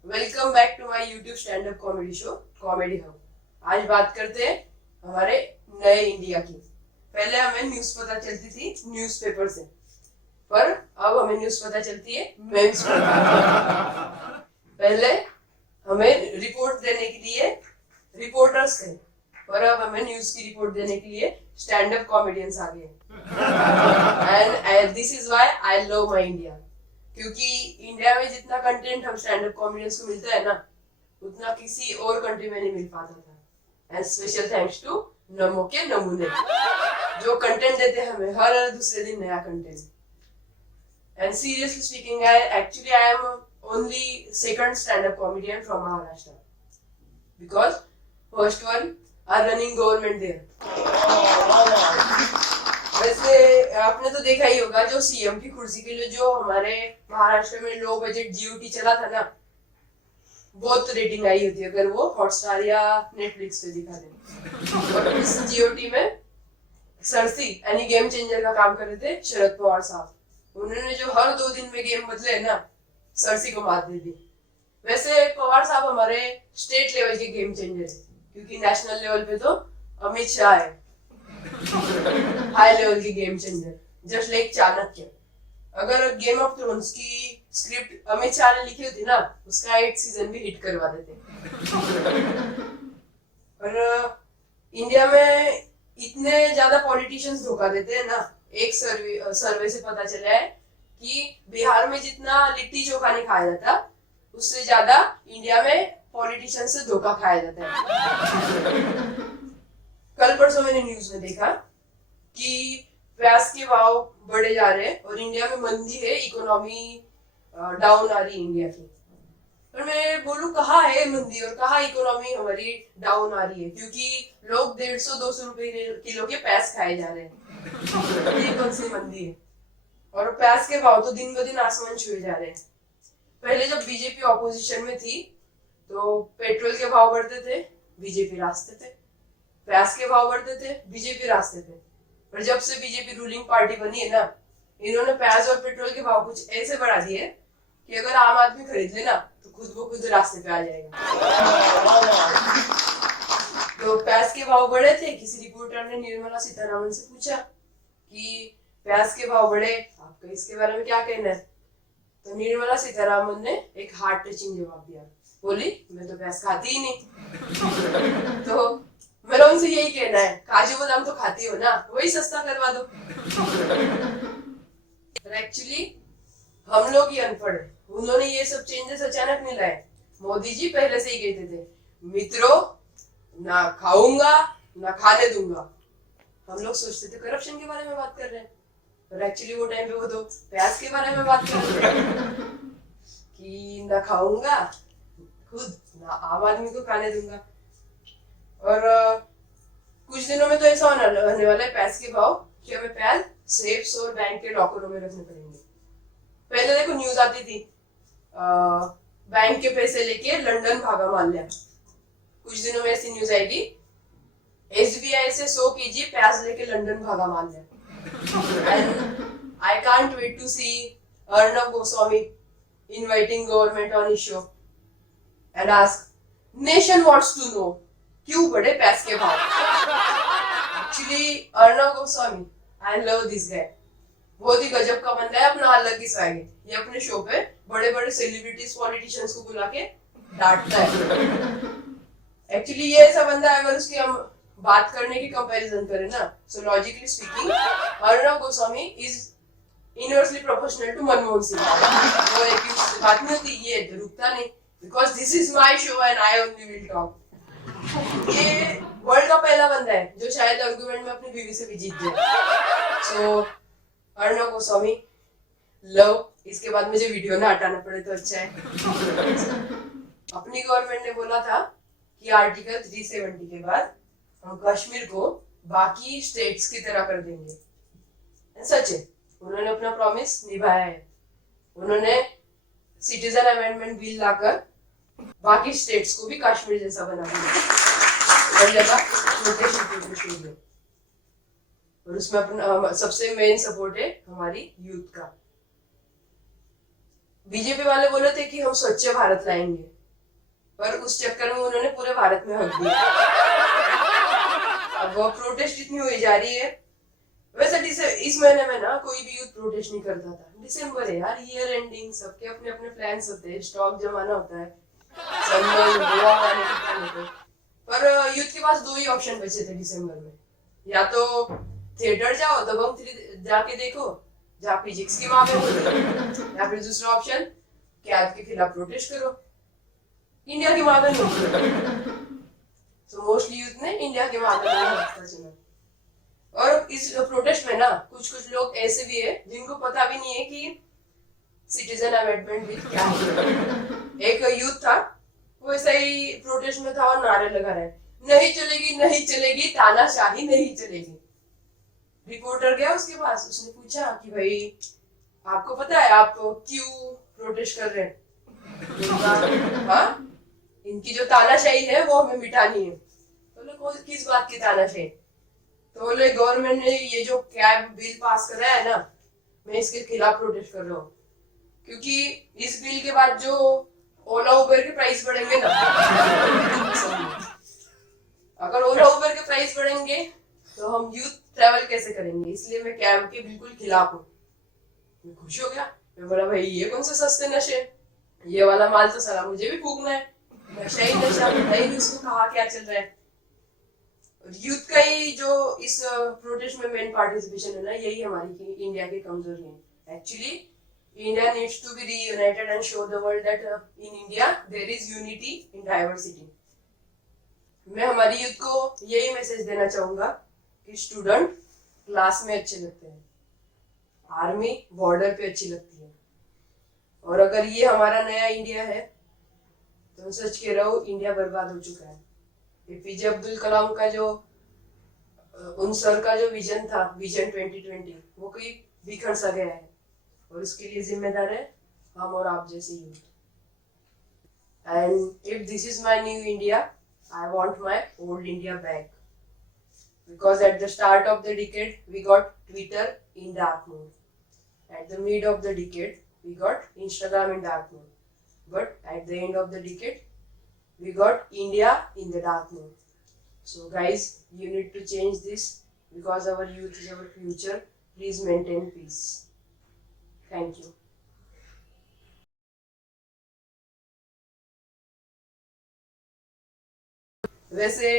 welcome back to my YouTube stand up comedy show comedy hub. आज बात करते हैं हमारे नए इंडिया की। पहले हमें न्यूज़ पता चलती थी न्यूज़पेपर से, पर अब हमें न्यूज़ पता चलती है मेम्स पर। पहले हमें रिपोर्ट देने के लिए रिपोर्टर्स थे, पर अब हमें न्यूज़ की रिपोर्ट देने के लिए स्टैंड अप कॉमेडियंस आ गए। And this is why I love my India. क्योंकि इंडिया में जितना कंटेंट हम स्टैंड अप कॉमेडियंस को मिलता है ना, उतना किसी और कंट्री में नहीं मिल पाता था। एंड स्पेशल थैंक्स टू नमो के नमूने, जो कंटेंट देते हैं हमें हर दूसरे दिन नया content. And seriously speaking, I am only second stand up comedian from Maharashtra, because first one are running government there. वैसे आपने तो देखा ही होगा जो सीएम की कुर्सी के लिए जो हमारे महाराष्ट्र में लो बजट जीओटी चला था ना, बहुत रेटिंग आई होती है अगर वो हॉटस्टार या नेटफ्लिक्स पे दिखा दे। और इस जीओटी में सरसी यानी गेम चेंजर का काम कर रहे थे शरद पवार साहब। उन्होंने जो हर 2 दिन में गेम बदले ना, सरसी को मात दे दी। वैसे पवार साहब हमारे स्टेट लेवल के गेम चेंजर है, क्योंकि नेशनल लेवल पे तो अमित शाह है हाई लेवल की game changer, just like Chanakya. अगर गेम ऑफ थ्रोन्स की स्क्रिप्ट अमित शाह ने लिखी होती ना, उसका 8 सीजन भी हिट करवा देते। और इंडिया में इतने ज्यादा पॉलिटिशियंस धोखा देते हैं ना, एक सर्वे से पता चला है कि बिहार में जितना लिट्टी चोखा नहीं खाया जाता, उससे ज्यादा इंडिया में पॉलिटिशियंस से धोखा खाया जाता है। कल परसों मैंने न्यूज में देखा कि प्याज के भाव बढ़े जा रहे हैं और इंडिया में मंदी है, इकोनॉमी डाउन आ रही है इंडिया की। पर मैं बोलूं कहाँ है मंदी और कहाँ इकोनॉमी हमारी डाउन आ रही है, क्योंकि लोग 150-200 रुपए किलो के प्याज खाए जा रहे हैं। ये कौन सी मंदी है? और प्याज के भाव तो दिन ब दिन आसमान छुए जा रहे हैं। पहले जब बीजेपी ऑपोजिशन में थी तो पेट्रोल के भाव बढ़ते थे, बीजेपी रास्ते थे। प्याज के भाव बढ़ते थे, बीजेपी रास्ते थे। पर जब से बीजेपी रूलिंग पार्टी बनी है ना, इन्होंने प्याज और पेट्रोल के भाव कुछ ऐसे बढ़ा दिए कि अगर आम आदमी खरीद ले ना तो खुद ब खुद रास्ते पे आ जाएगा। तो प्याज के भाव बढ़े थे, किसी रिपोर्टर ने निर्मला सीतारमण से पूछा कि प्याज के भाव बढ़े, आपका इसके बारे में क्या कहना है? तो निर्मला सीतारमण ने एक हार्ट टचिंग जवाब दिया बोली मैं तो प्याज खाती ही नहीं। तो मेरा उनसे यही कहना है, काजू बादाम तो खाती हो ना, वही सस्ता करवा दो। एक्चुअली हम लोग ही अनपढ़ है, उन्होंने ये सब चेंजेस अचानक नहीं लाए। मोदी जी पहले से ही कहते थे, मित्रों ना खाऊंगा ना खाने दूंगा। हम लोग सोचते थे करप्शन के बारे में बात कर रहे हैं, पर एक्चुअली वो टाइम पे वो तो प्याज के बारे में बात कर रहे हैं कि ना खाऊंगा खुद ना आम आदमी को खाने दूंगा। और कुछ दिनों में तो ऐसा होने वाला है प्याज के भाव कि हमें प्याज सेफ्स और बैंक के लॉकरों में रखने पड़ेंगे। पहले देखो न्यूज आती थी, बैंक के पैसे लेके लंदन भागा माल्या। कुछ दिनों में ऐसी न्यूज आएगी, SBI से 100 kg प्याज लेके लंदन भागा Mallya. I can't wait to see Arnab Goswami inviting government on his show and ask, nation wants to know क्यों बढ़े प्याज के भाव। Actually Arnab Goswami, I love this guy, बहुत ही गजब का बंदा है, अपना अलग ही स्वैग है। ये अपने शो पे बड़े बड़े सेलिब्रिटीज पॉलिटिशियंस को बुला के डांटता है। एक्चुअली ये ऐसा बंदा है, अगर उसकी हम बात करने की कंपैरिजन करें ना, so logically speaking Arnab Goswami is inversely proportional to Manmohan Singh. वो एक ही बात नहीं होती, ये रुकता नहीं, because this is my show and I only will talk. ये वर्ल्ड का पहला बंदा है जो शायद आर्गुमेंट में अपनी बीवी से भी जीत जाए। सो अर्णव गोस्वामी लव, इसके बाद मुझे वीडियो ना हटाना पड़े तो अच्छा है। अपनी गवर्नमेंट ने बोला था कि आर्टिकल 370 के बाद हम कश्मीर को बाकी स्टेट्स की तरह कर देंगे। सच है, उन्होंने अपना प्रॉमिस निभाया है। उन्होंने सिटीजन अमेंडमेंट बिल लाकर बाकी स्टेट्स को भी कश्मीर जैसा बना दिया। और उसमें अपना सबसे मेन सपोर्ट है हमारी यूथ का। बीजेपी वाले बोले थे कि हम स्वच्छ भारत लाएंगे, पर उस चक्कर में उन्होंने पूरे भारत में हक दिया। अब वो प्रोटेस्ट इतनी हुई जा रही है। वैसे इस महीने में ना कोई भी यूथ प्रोटेस्ट नहीं करता था। दिसंबर है यार, ईयर एंडिंग, सबके अपने अपने प्लान्स होते हैं, स्टॉक जमाना होता है, पर यूथ के पास 2 ही ऑप्शन बचे थे दिसंबर में, या तो थिएटर जाओ तो बम 3 जाके देखो जहाँ फिजिक्स की मांगे होती, या फिर दूसरा ऑप्शन कैद के खिलाफ प्रोटेस्ट करो। इंडिया की मांगे होती, तो मोस्टली यूथ ने इंडिया के मांगे चुना। और इस प्रोटेस्ट में ना कुछ लोग ऐसे भी है जिनको पता भी नहीं है कि सिटीजन अमेंडमेंट बिल क्या है। एक यूथ था, वो ऐसा ही प्रोटेस्ट में था और नारे लगा रहा है, नहीं चलेगी नहीं चलेगी तानाशाही नहीं चलेगी। रिपोर्टर गया उसके पास, उसने पूछा कि भाई आपको पता है आप क्यों प्रोटेस्ट कर रहे हैं? हाँ, इनकी जो तानाशाही है वो हमें मिटानी है। तो किस बात की तानाशाही? तो बोले गवर्नमेंट ने ये जो कैब बिल पास करा है ना, मैं इसके खिलाफ प्रोटेस्ट कर रहा हूँ, क्योंकि इस बिल के बाद जो ओला उबर के प्राइस बढ़ेंगे ना, अगर ओला उबर के प्राइस बढ़ेंगे तो हम यूथ ट्रैवल कैसे करेंगे, इसलिए मैं कैब के बिल्कुल खिलाफ हूँ। मैं खुश हो गया, मैं बोला भाई ये कौन से सस्ते नशे, ये वाला माल तो सारा मुझे भी फूकना है, नशा ही नशा, नहीं उसको कहा क्या चल रहा है। यूथ का ही जो इस प्रोटेस्ट में मेन पार्टिसिपेशन है ना, यही हमारी इंडिया की कमजोरी है। Actually India needs to be reunited and show the world that in India there is unity in diversity. मैं हमारी यूथ को यही मैसेज देना चाहूंगा कि स्टूडेंट क्लास में अच्छे लगते हैं, आर्मी बॉर्डर पे अच्छी लगती है, और अगर ये हमारा नया इंडिया है तो सच कह रहा हूँ इंडिया बर्बाद हो चुका है। एपीजे अब्दुल कलाम का जो उन सर का जो विजन था, विजन 2020, वो कोई बिखर सा गया है, और उसके लिए जिम्मेदार है हम और आप जैसे youth. And if this is my new India, I want my old India back, because at the start of the decade we got Twitter in dark mode, at the mid of the decade we got Instagram in dark mode, but at the end of the decade we got India in the dark mode. So guys, you need to change this because our youth is our future. Please maintain peace. Thank you. वैसे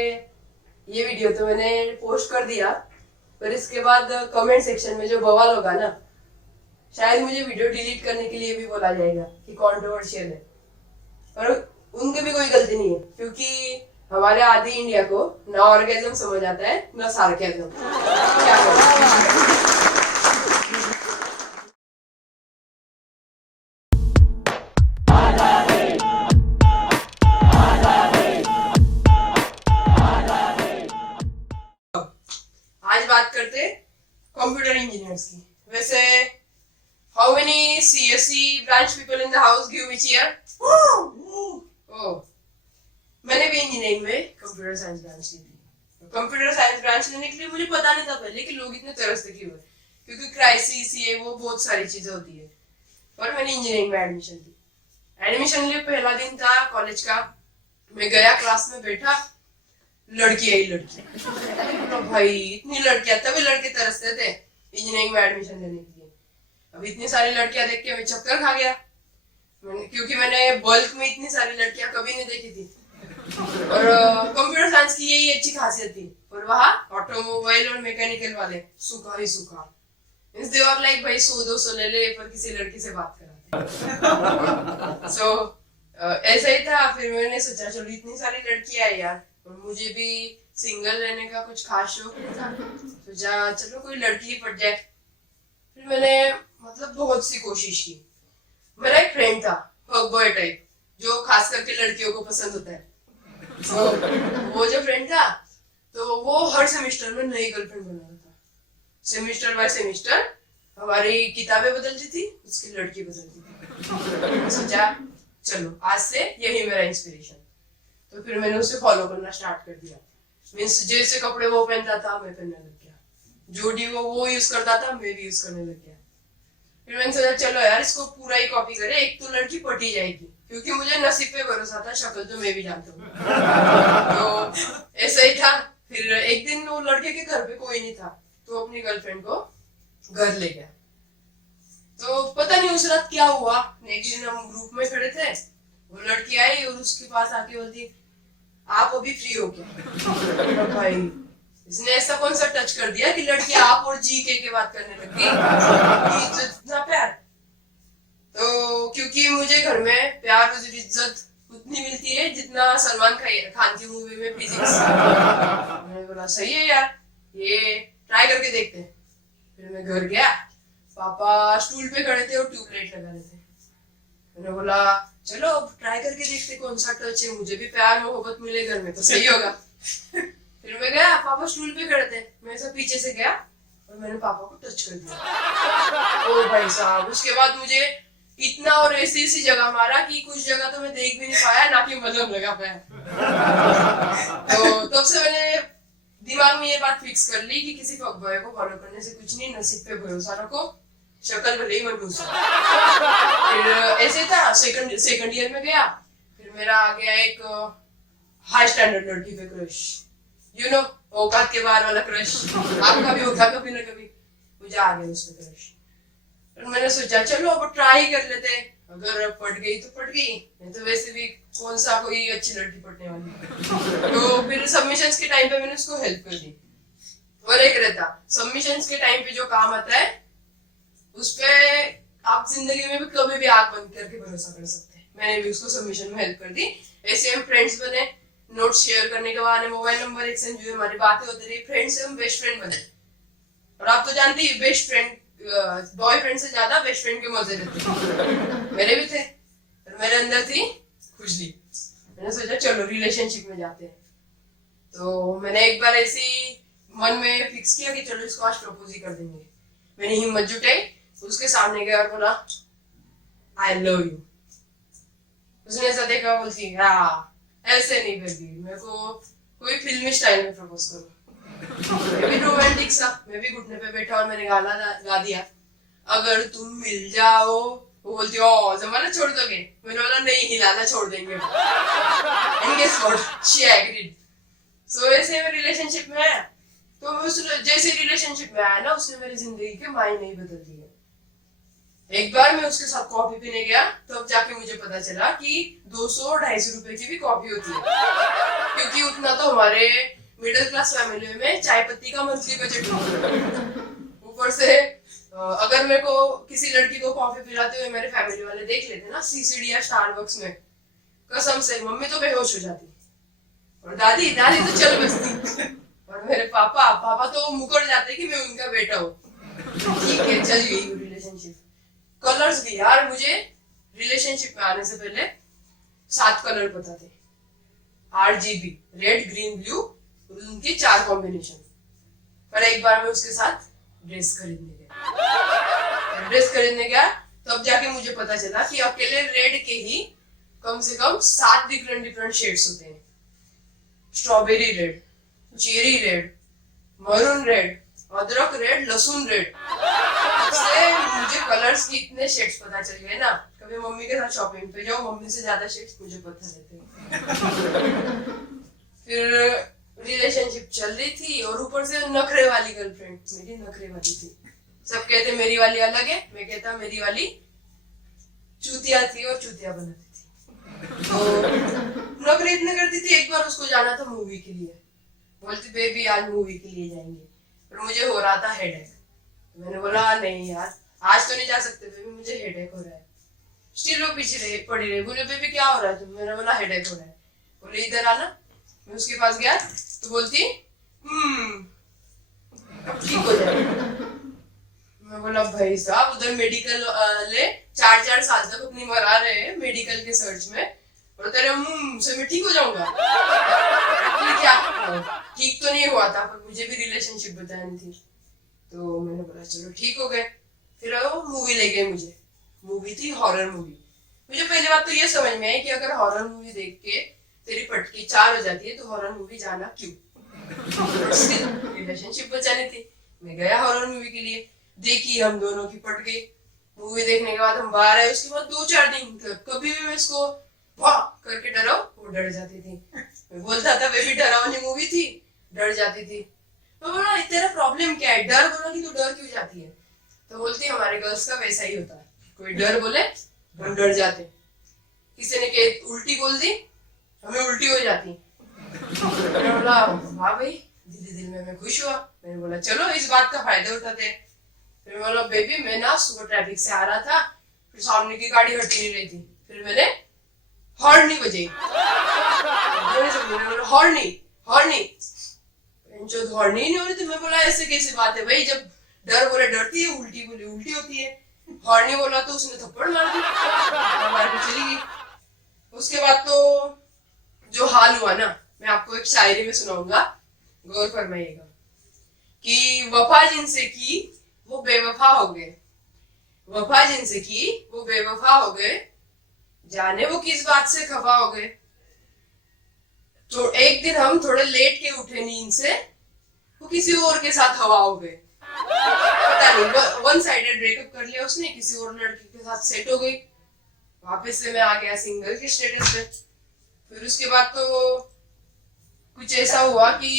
ये video तो मैंने post कर दिया, पर इसके बाद comment section में जो बवाल होगा ना, शायद मुझे वीडियो डिलीट करने के लिए भी बोला जाएगा कि कंट्रोवर्शियल है। पर उनकी भी कोई गलती नहीं है, क्योंकि हमारे आधी इंडिया को ना ऑर्गेजम समझ आता है ना सार्केज्म। क्या करें? आज बात करते कंप्यूटर इंजीनियर्स की। वैसे how many CSE branch people in the house, give which year? Oh, मैंने भी इंजीनियरिंग में कंप्यूटर साइंस ब्रांच ली थी। कंप्यूटर साइंस ब्रांच लेने के लिए मुझे पता नहीं था पहले कि लोग इतने तरसते क्यों हैं, क्योंकि क्राइसिस ये वो बहुत सारी चीजें होती है। और मैंने इंजीनियरिंग में एडमिशन ली। एडमिशन लिए पहला दिन था कॉलेज का, मैं गया क्लास में बैठा, लड़की आई लड़की। तो भाई इतनी लड़कियां, तभी लड़के तरसते थे इंजीनियरिंग में एडमिशन लेने के लिए। अब इतनी सारी लड़कियां देख के मैं चक्कर खा गया, क्योंकि मैंने बल्क में इतनी सारी लड़कियां कभी नहीं देखी थी। और कंप्यूटर साइंस की यही अच्छी खासियत थी। और वहाँ ऑटोमोबाइल और मैकेनिकल वाले सूखा ही सूखा, दे वर लाइक भाई 100-200 ले ले, पर किसी लड़की से बात कराते। सो ऐसा ही था। फिर मैंने सोचा चलो इतनी सारी लड़कियां है यार, और मुझे भी सिंगल रहने का कुछ खास शौक नहीं था, सोचा चलो कोई लड़की पट जाए। फिर मैंने मतलब बहुत सी कोशिश की। मेरा एक फ्रेंड था फक बॉय टाइप, जो खास करके लड़कियों को पसंद होता है। तो वो जो फ्रेंड था, तो वो हर सेमेस्टर में नई गर्लफ्रेंड बनाता था। सेमेस्टर बाय सेमेस्टर हमारी किताबें बदलती थी, उसकी लड़की बदलती थी। सोचा चलो आज से यही मेरा इंस्पिरेशन। तो फिर मैंने उसे फॉलो करना स्टार्ट कर दिया। मीन्स जैसे कपड़े वो पहनता था मैं पहनने लग गया, जो डी वो यूज करता था मैं भी यूज करने लग गया। फिर मैंने सोचा चलो यार इसको पूरा ही कॉपी करे, एक तो लड़की पटी जाएगी, क्योंकि मुझे नसीब पे भरोसा था, शक्ल तो मैं भी जानता हूँ। तो ऐसा ही था। फिर एक दिन वो लड़के के घर पे कोई नहीं था, तो अपनी गर्लफ्रेंड को घर ले गया। तो पता नहीं उस रात क्या हुआ, नेक्स्ट दिन हम ग्रुप में खड़े थे, वो लड़की आई और उसके पास आके बोलती आप अभी फ्री हो क्या? भाई इसने ऐसा कौन सा टच कर दिया कि लड़की आप और जी के बात करने लगी। इतना प्यार। तो क्योंकि मुझे घर में प्यार और इज्जत उतनी मिलती है जितना सलमान खान की मूवी में फिजिक्स। मैंने बोला सही है यार, ये ट्राई करके देखते हैं। फिर मैं घर गया, पापा स्टूल पे खड़े थे और ट्यूबलाइट लगा रहे थे। मैंने बोला चलो अब ट्राई करके देखते कौन सा टच है, मुझे भी प्यार मोहब्बत मिले घर में तो सही होगा। फिर मैं गया, पापा स्टूल पे खड़े थे, मैं ऐसा पीछे से गया और मैंने पापा को टच कर दिया। ओ भाई साहब, उसके बाद मुझे इतना और ऐसी ऐसी जगह मारा कि कुछ जगह तो मैं देख भी नहीं पाया, ना कि मलहम लगा पाया। तो तब से मैंने दिमाग में ये बात फिक्स कर ली कि किसी फकबॉय को फॉलो करने से कुछ नहीं, नसीब पे भरोसा रखो, शक्ल भले ही मनहूस। फिर ऐसे था, सेकंड ईयर में गया, फिर मेरा आ गया एक हाई स्टैंडर्ड लड़की पे क्रश, यू नो औकात के बाहर वाला क्रश। आपका भी होगा कभी ना कभी, मुझे आ गया उस पे क्रश। फिर मैंने सोचा चलो अब ट्राई कर लेते, अगर पट गई तो पट गई, नहीं तो वैसे भी कौन सा कोई अच्छी लड़की पटने वाली। तो फिर सबमिशंस के टाइम पे मैंने उसको हेल्प कर दी। और एक रहता सबमिशंस के टाइम पे जो काम आता है, उस पे आप जिंदगी में भी कभी भी आंख बंद करके भरोसा कर सकते हैं। मैंने भी उसको सबमिशन में हेल्प कर दी। ऐसे हम फ्रेंड्स बने, नोट्स शेयर करने के बाद मोबाइल नंबर एक्सचेंज हुए, हमारी बातें होती रही, फ्रेंड से हम बेस्ट फ्रेंड बने। और आप तो जानते ही बेस्ट फ्रेंड बॉयफ्रेंड से ज्यादा बेस्ट फ्रेंड के मजे रहते। मेरे भी थे, और मेरे अंदर थी खुजली। मैंने सोचा चलो रिलेशनशिप में जाते हैं। तो मैंने एक बार ऐसी मन में फिक्स किया कि चलो इसको आज प्रपोज ही कर देंगे। मैंने हिम्मत जुटाई, उसके सामने गया और बोला आई लव यू। उसने ऐसा देखा, बोलती हाँ ऐसे नहीं बेबी, मेरे को कोई फिल्मी स्टाइल में प्रपोज करो। मैं भी रोमांटिक सा, मैं भी घुटने पे बैठा और मैंने गाना गा दिया, अगर तुम मिल जाओ। वो बोलती ओ जमाना छोड़ दोगे? मैंने बोला नहीं, हिलाना छोड़ देंगे। And guess what? She agreed. So ऐसे मैं रिलेशनशिप में आया। तो उस जैसे रिलेशनशिप में आया ना, उसने मेरी जिंदगी के मायने ही बदल दिए। एक बार मैं उसके साथ कॉफी पीने गया, तब जाके मुझे पता चला कि 200-250 रुपए की भी कॉफी होती है। क्योंकि उतना तो हमारे मिडिल क्लास फैमिली में चाय पत्ती का मंथली बजट होता। ऊपर से अगर मेरे को किसी लड़की को कॉफी पिलाते हुए मेरे फैमिली वाले देख लेते ना सीसीडी या स्टारबक्स में, कसम से मम्मी तो बेहोश हो जाती और दादी दादी तो चल बसती, और मेरे पापा पापा तो मुकर जाते कि मैं उनका बेटा हूँ। ठीक है, चल गई रिलेशनशिप। कलर्स भी यार, मुझे रिलेशनशिप में आने से पहले 7 कलर पता थे, RGB, रेड ग्रीन ब्लू, उनके 4 कॉम्बिनेशन। पर एक बार मैं उसके साथ ड्रेस खरीदने गया, तब जाके मुझे पता चला कि अकेले रेड के ही कम से कम 7 डिफरेंट शेड्स होते हैं। Strawberry red, cherry red, maroon red, अदरक रेड, लहसुन रेड। उससे मुझे कलर्स की इतने शेड्स पता चल गए ना, कभी मम्मी के साथ शॉपिंग पे जाओ, मम्मी से ज्यादा शेड्स मुझे पता रहते हैं। फिर रिलेशनशिप चल रही थी और ऊपर से नखरे वाली गर्लफ्रेंड, मेरी नखरे वाली थी। सब कहते मेरी वाली अलग है, मैं कहता मेरी वाली चूतिया थी और चूतिया बनाती थी। तो नखरे इतने करती थी, एक बार उसको जाना था मूवी के लिए, बोलती बेबी आज मूवी के लिए जाएंगे, और मुझे हो रहा था हेडेक। मैंने बोला नहीं यार आज तो नहीं जा सकते बेबी, मुझे हेडेक हो रहा है। स्टिल वो पीछे पड़ी रही, बोले बेबी क्या हो रहा है? तो मैंने बोला हेडेक हो रहा है। बोले इधर आना। मैं उसके पास गया तो बोलती अब ठीक हो जाएगा। मैं बोला भाई साहब उधर मेडिकल ले 4-4 साल तक अपनी मरा रहे हैं मेडिकल के सर्च में, और तेरे से मैं ठीक हो जाऊंगा? क्या ठीक तो नहीं हुआ था, पर मुझे भी रिलेशनशिप बतानी थी। तो मैंने बोला चलो ठीक हो गए। फिर वो मूवी ले गए मुझे, मूवी थी हॉरर मूवी। मुझे पहली बात तो ये समझ में आई कि अगर हॉरर मूवी देख के तेरी पटकी 4 हो जाती है तो हॉरर मूवी जाना क्यों? रिलेशनशिप बचानी थी। मैं गया हॉरर मूवी के लिए, देखी, हम दोनों की पट गई। मूवी देखने के बाद हम बाहर आए, उसके बाद 2-4 दिन कभी भी मैं इसको वाह करके डराओ वो डर जाती थी। मैं बोलता था बेबी डरावनी मूवी थी, डर जाती थी। मैं बोला तेरा प्रॉब्लम क्या है? डर बोला कि तू डर क्यों जाती है? तो बोलती हमारे गर्ल्स का वैसा ही होता है, कोई डर बोले हम डर जाते, किसी ने उल्टी बोल दी हमें उल्टी हो जाती। मैंने बोला हाँ भाई, दिल में मैं खुश हुआ। मैंने बोला चलो इस बात का फायदा उठाते हैं। फिर मैं बोला बेबी मैं ना सुबह ट्रैफिक से आ रहा था, फिर सामने की गाड़ी हट नहीं रही थी, फिर मैंने हॉर्न नहीं बजाई। हॉर्न नहीं जो हॉर्न ही नहीं हो रही थी। मैं बोला ऐसे कैसी बात है भाई, जब डर बोले डरती है, उल्टी बोले उल्टी होती है। हॉर्न नहीं बोला तो उसने थप्पड़ मार दी, मार के चली गई। उसके बाद तो जो हाल हुआ ना, मैं आपको एक शायरी में सुनाऊंगा, गौर फरमाइएगा कि वफा जिनसे की वो बेवफा हो गए, वफा जिनसे की वो बेवफा हो गए, जाने वो किस बात से खफा हो गए। तो एक दिन हम थोड़े लेट के उठे नींद से, वो किसी और के साथ हवा हो गए। पता नहीं वन साइडेड ब्रेकअप कर लिया उसने, किसी और लड़की के साथ सेट हो गई। वापस से मैं आ गया सिंगल के स्टेटस पे। फिर उसके बाद तो कुछ ऐसा हुआ कि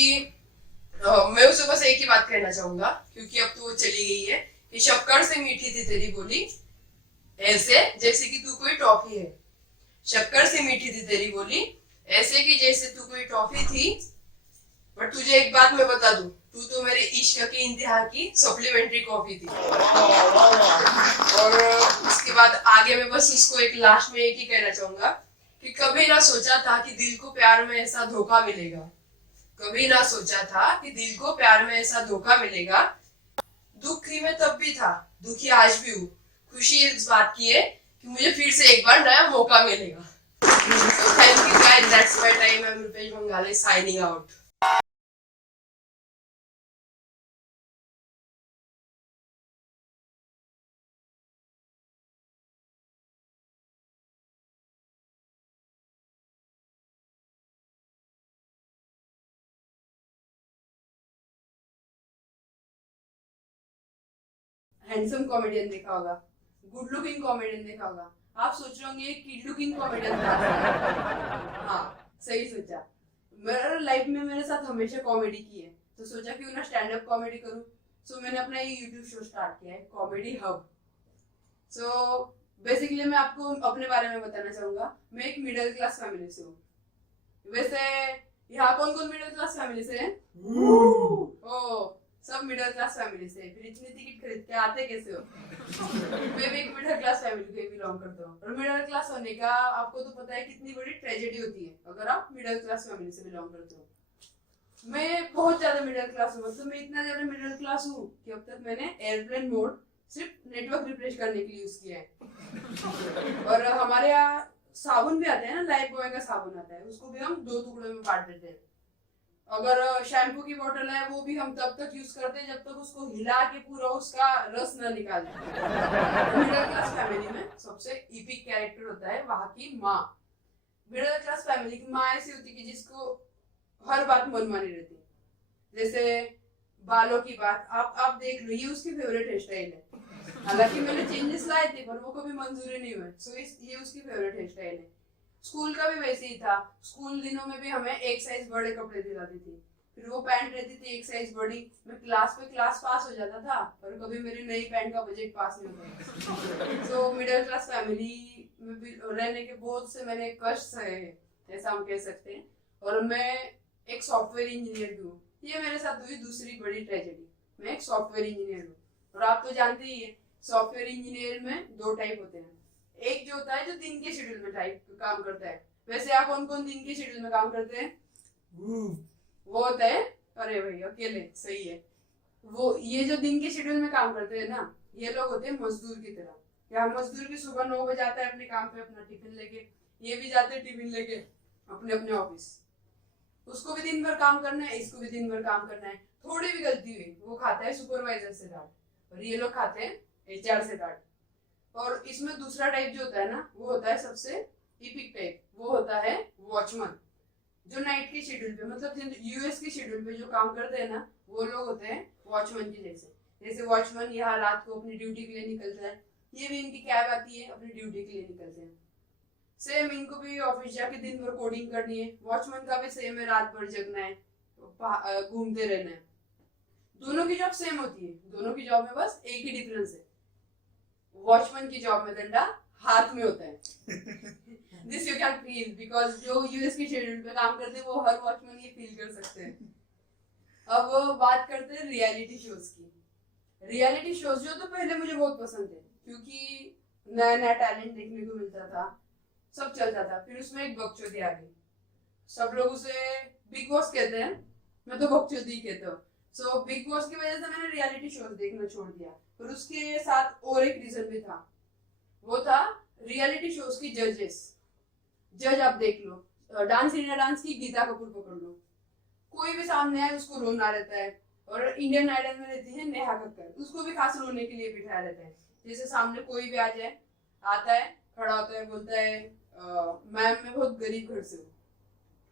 मैं उसे बस एक ही बात कहना चाहूंगा, क्योंकि अब तो वो चली गई है, कि शक्कर से मीठी थी तेरी बोली, ऐसे जैसे कि तू कोई टॉफी है। शक्कर से मीठी थी तेरी बोली, ऐसे कि जैसे तू कोई टॉफी थी। पर तुझे एक बात मैं बता दूं, तू तो मेरे इश्क की इंतहा की सप्लीमेंट्री कॉफी थी। और उसके बाद आगे मैं बस उसको एक लास्ट में एक ही कहना चाहूंगा कि कभी ना सोचा था कि दिल को प्यार में ऐसा धोखा मिलेगा, कभी ना सोचा था कि दिल को प्यार में ऐसा धोखा मिलेगा। दुखी मैं तब भी था, दुखी आज भी हूँ, खुशी इस बात की है कि मुझे फिर से एक बार नया मौका मिलेगा। So thank you guys, that's my time. I'm Rupesh Bangale signing out. Handsome comedian देखा होगा, गुड लुकिंग कॉमेडियन देखा होगा। आप सोच रहे होंगे किड लुकिंग कॉमेडियन था। हाँ सही सोचा। मेरे लाइफ में मेरे साथ हमेशा कॉमेडी की है, तो सोचा क्यों ना स्टैंड अप कॉमेडी करूं। सो मैंने अपना ये यूट्यूब शो स्टार्ट किया है, कॉमेडी हब। सो बेसिकली मैं आपको अपने बारे में बताना चाहूंगा। मैं एक मिडिल क्लास फैमिली से हूँ। वैसे यहाँ कौन कौन मिडिल क्लास फैमिली से है? ओ, सब मिडिल क्लास फैमिली से। फिर इतनी टिकट खरीद के आते कैसे हो? मैं भी एक मिडिल क्लास फैमिली को बिलोंग करता हूँ। और मिडिल क्लास होने का आपको तो पता है कितनी बड़ी ट्रेजेडी होती है अगर आप मिडिल क्लास फैमिली से बिलोंग करते हो। मैं बहुत ज्यादा मिडिल क्लास हूँ, मतलब मैं इतना ज्यादा मिडिल क्लास हूँ कि अब तक मैंने एयरप्लेन मोड सिर्फ नेटवर्क रिफ्रेश करने के लिए यूज किया है। और हमारे यहाँ साबुन भी आता है ना, लाइफ बॉय का साबुन आता है, उसको भी हम 2 टुकड़ों में काट देते हैं। अगर शैम्पू की बोतल है वो भी हम तब तक यूज करते हैं जब तक उसको हिला के पूरा उसका रस न निकाल जाए। मिडिल क्लास फैमिली में सबसे इपिक कैरेक्टर होता है वहां की माँ। मिडिल क्लास फैमिली की माँ ऐसी होती है कि जिसको हर बात मनमानी रहती है। जैसे बालों की बात आप देख लो, ये उसकी फेवरेट हेयर स्टाइल है। हालांकि मैंने चेंजेस लाए थे पर वो कभी मंजूरी नहीं हुए, सो ये उसकी फेवरेट हेयर स्टाइल है। स्कूल का भी वैसे ही था। स्कूल दिनों में भी हमें एक साइज बड़े कपड़े दिलाती थी, फिर वो पैंट रहती थी एक साइज बड़ी। मैं क्लास पास हो जाता था पर कभी मेरी नई पैंट का बजट पास नहीं होता। सो मिडिल क्लास फैमिली में भी रहने के बहुत से मैंने कष्ट सहे हैं, ऐसा हम कह सकते हैं। और मैं एक सॉफ्टवेयर इंजीनियर भी हूँ। ये मेरे साथ हुई दूसरी बड़ी ट्रेजेडी। मैं एक सॉफ्टवेयर इंजीनियर हूँ और आप तो जानते ही है सॉफ्टवेयर इंजीनियर में 2 टाइप होते हैं। एक जो होता है जो दिन के शेड्यूल में काम करता है। वैसे आप कौन कौन दिन के शेड्यूल में काम करते हैं? वो होता है, अरे भाई अकेले, सही है। वो ये जो दिन के शेड्यूल में काम करते हैं ना, ये लोग होते हैं मजदूर की तरह। या मजदूर भी सुबह 9 बजे आता है अपने काम पे अपना टिफिन लेके, ये भी जाते हैं टिफिन लेके अपने अपने ऑफिस। उसको भी दिन भर काम करना है, इसको भी दिन भर काम करना है। थोड़ी भी गलती हुई वो खाता है सुपरवाइजर से डांट और ये लोग खाते हैं एचआर से डांट। और इसमें दूसरा टाइप जो होता है ना, वो होता है सबसे इपिक टाइप, वो होता है वॉचमैन। जो नाइट के शेड्यूल पे, मतलब यूएस के शेड्यूल पे जो काम करते हैं ना, वो लोग होते हैं वॉचमैन के जैसे। जैसे वॉचमैन यहाँ रात को अपनी ड्यूटी के लिए निकलता है, ये भी इनकी कैब आती है अपनी ड्यूटी के लिए निकलते हैं। सेम इनको भी ऑफिस जाके दिन भर कोडिंग करनी है। वॉचमैन का भी सेम है, रात भर जगना है, घूमते रहना है। दोनों की जॉब सेम होती है, दोनों की जॉब में बस एक ही डिफरेंस है, वॉचमैन की जॉब में डंडा हाथ में होता है। This you can feel, because जो यूएस के शेड्यूल पे काम करते हैं वो हर वॉचमैन ये फील कर सकते हैं। अब बात करते हैं रियलिटी शोज की। रियलिटी शोज जो तो पहले मुझे बहुत पसंद थे क्योंकि नया नया टैलेंट देखने को मिलता था, सब चलता था। फिर उसमें एक बकचोदी आ गई, सब लोग उसे बिग बॉस कहते हैं, मैं तो बकचोदी कहता हूँ। सो बिग बॉस की वजह से मैंने रियलिटी शोज देखना छोड़ दिया। और उसके साथ और एक रीजन भी था, वो था रियलिटी शोज की जजेस। जज आप देख लो, डांस इंडिया डांस की गीता कपूर पकड़ लो, कोई भी सामने आए उसको रोना रहता है। और इंडियन आइडल में रहती है नेहा कक्कर, उसको भी खास रोने के लिए बिठाया रहता है। जैसे सामने कोई भी आ जाए, आता है, खड़ा होता है, बोलता है मैम मैं बहुत गरीब घर से हूँ,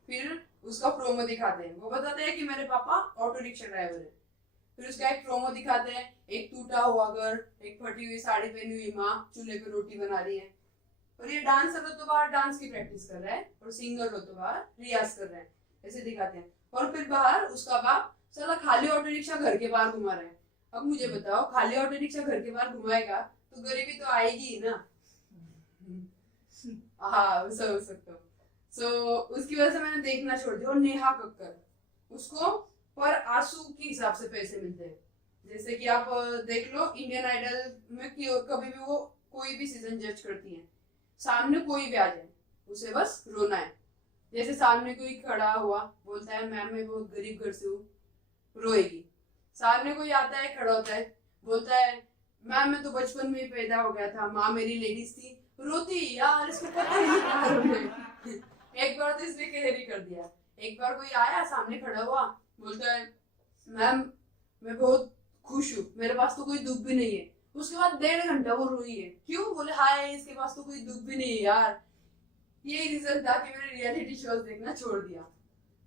फिर उसका प्रोमो दिखाते हैं, वो बताते हैं कि मेरे पापा ऑटो रिक्शा ड्राइवर है। फिर उसका एक प्रोमो दिखाते हैं, एक टूटा हुआ घर, एक फटी हुई साड़ी पहनी हुई माँ चूल्हे पे रोटी बना रही है। और ये डांसर हो तो बाहर डांस की प्रैक्टिस कर रहा है और सिंगर हो तो बाहर रियाज कर रहा है, ऐसे दिखाते हैं। और फिर बाहर उसका बाप साला खाली ऑटो रिक्शा घर के बाहर घुमा रहा है। अब मुझे बताओ, खाली ऑटो रिक्शा घर के बाहर घुमाएगा तो गरीबी तो आएगी ही ना। हाँ, समझ सकता हूँ। सो उसकी वजह से मैंने देखना छोड़ दिया। और नेहा कक्कर, उसको पर आंसू के हिसाब से पैसे मिलते हैं। जैसे कि आप देख लो इंडियन आइडल में कभी भी वो कोई भी सीजन जज करती है, सामने कोई भी आ जाए उसे बस रोना है। जैसे सामने कोई खड़ा हुआ बोलता है मैम मैं बहुत गरीब घर से हूँ, रोएगी। सामने कोई आता है, खड़ा होता है, बोलता है मैम मैं तो बचपन में ही पैदा हो गया था, माँ मेरी लेडीज थी, रोती यार इसको पता ही नहीं। एक बार तो इसने कहर ही कर दिया। एक बार कोई आया सामने खड़ा हुआ, बोलता है मैम मैं बहुत खुश हूँ, मेरे पास तो कोई दुख भी नहीं है। उसके बाद 1.5 घंटा वो रोई है। क्यों? बोले हाय इसके पास तो कोई दुख भी नहीं है यार। यही रीजन था कि मैंने रियलिटी शोज देखना छोड़ दिया।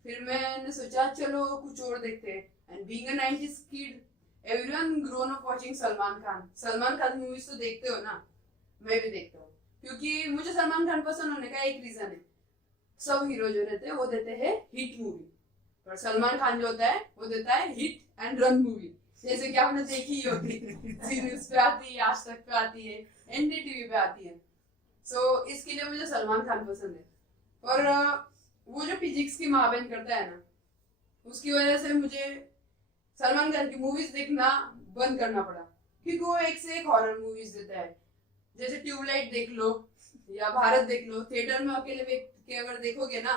फिर मैंने सोचा चलो कुछ और देखते हैं। And being a 90s kid, everyone grown up watching Salman Khan. Salman Khan movies तो देखते हो ना, मैं भी देखता हूँ क्योंकि मुझे सलमान खान पसंद होने का एक रीजन है, सब हीरो जो रहते हैं वो देते हैं हिट मूवी, पर सलमान खान जो होता है वो देता है हिट एंड रन मूवी। जैसे कि आपने देखी ही होगी, जी न्यूज पे आती है, आज तक पे आती है, एनडीटीवी पे आती है। सो इसके लिए मुझे सलमान खान पसंद है। और वो जो फिजिक्स की माँ बहन करता है ना, उसकी वजह से मुझे सलमान खान की मूवीज देखना बंद करना पड़ा, क्योंकि वो एक से एक हॉरर मूवीज देता है। जैसे ट्यूबलाइट देख लो या भारत देख लो, थिएटर में अकेले व्यक्ति के अगर देखोगे ना,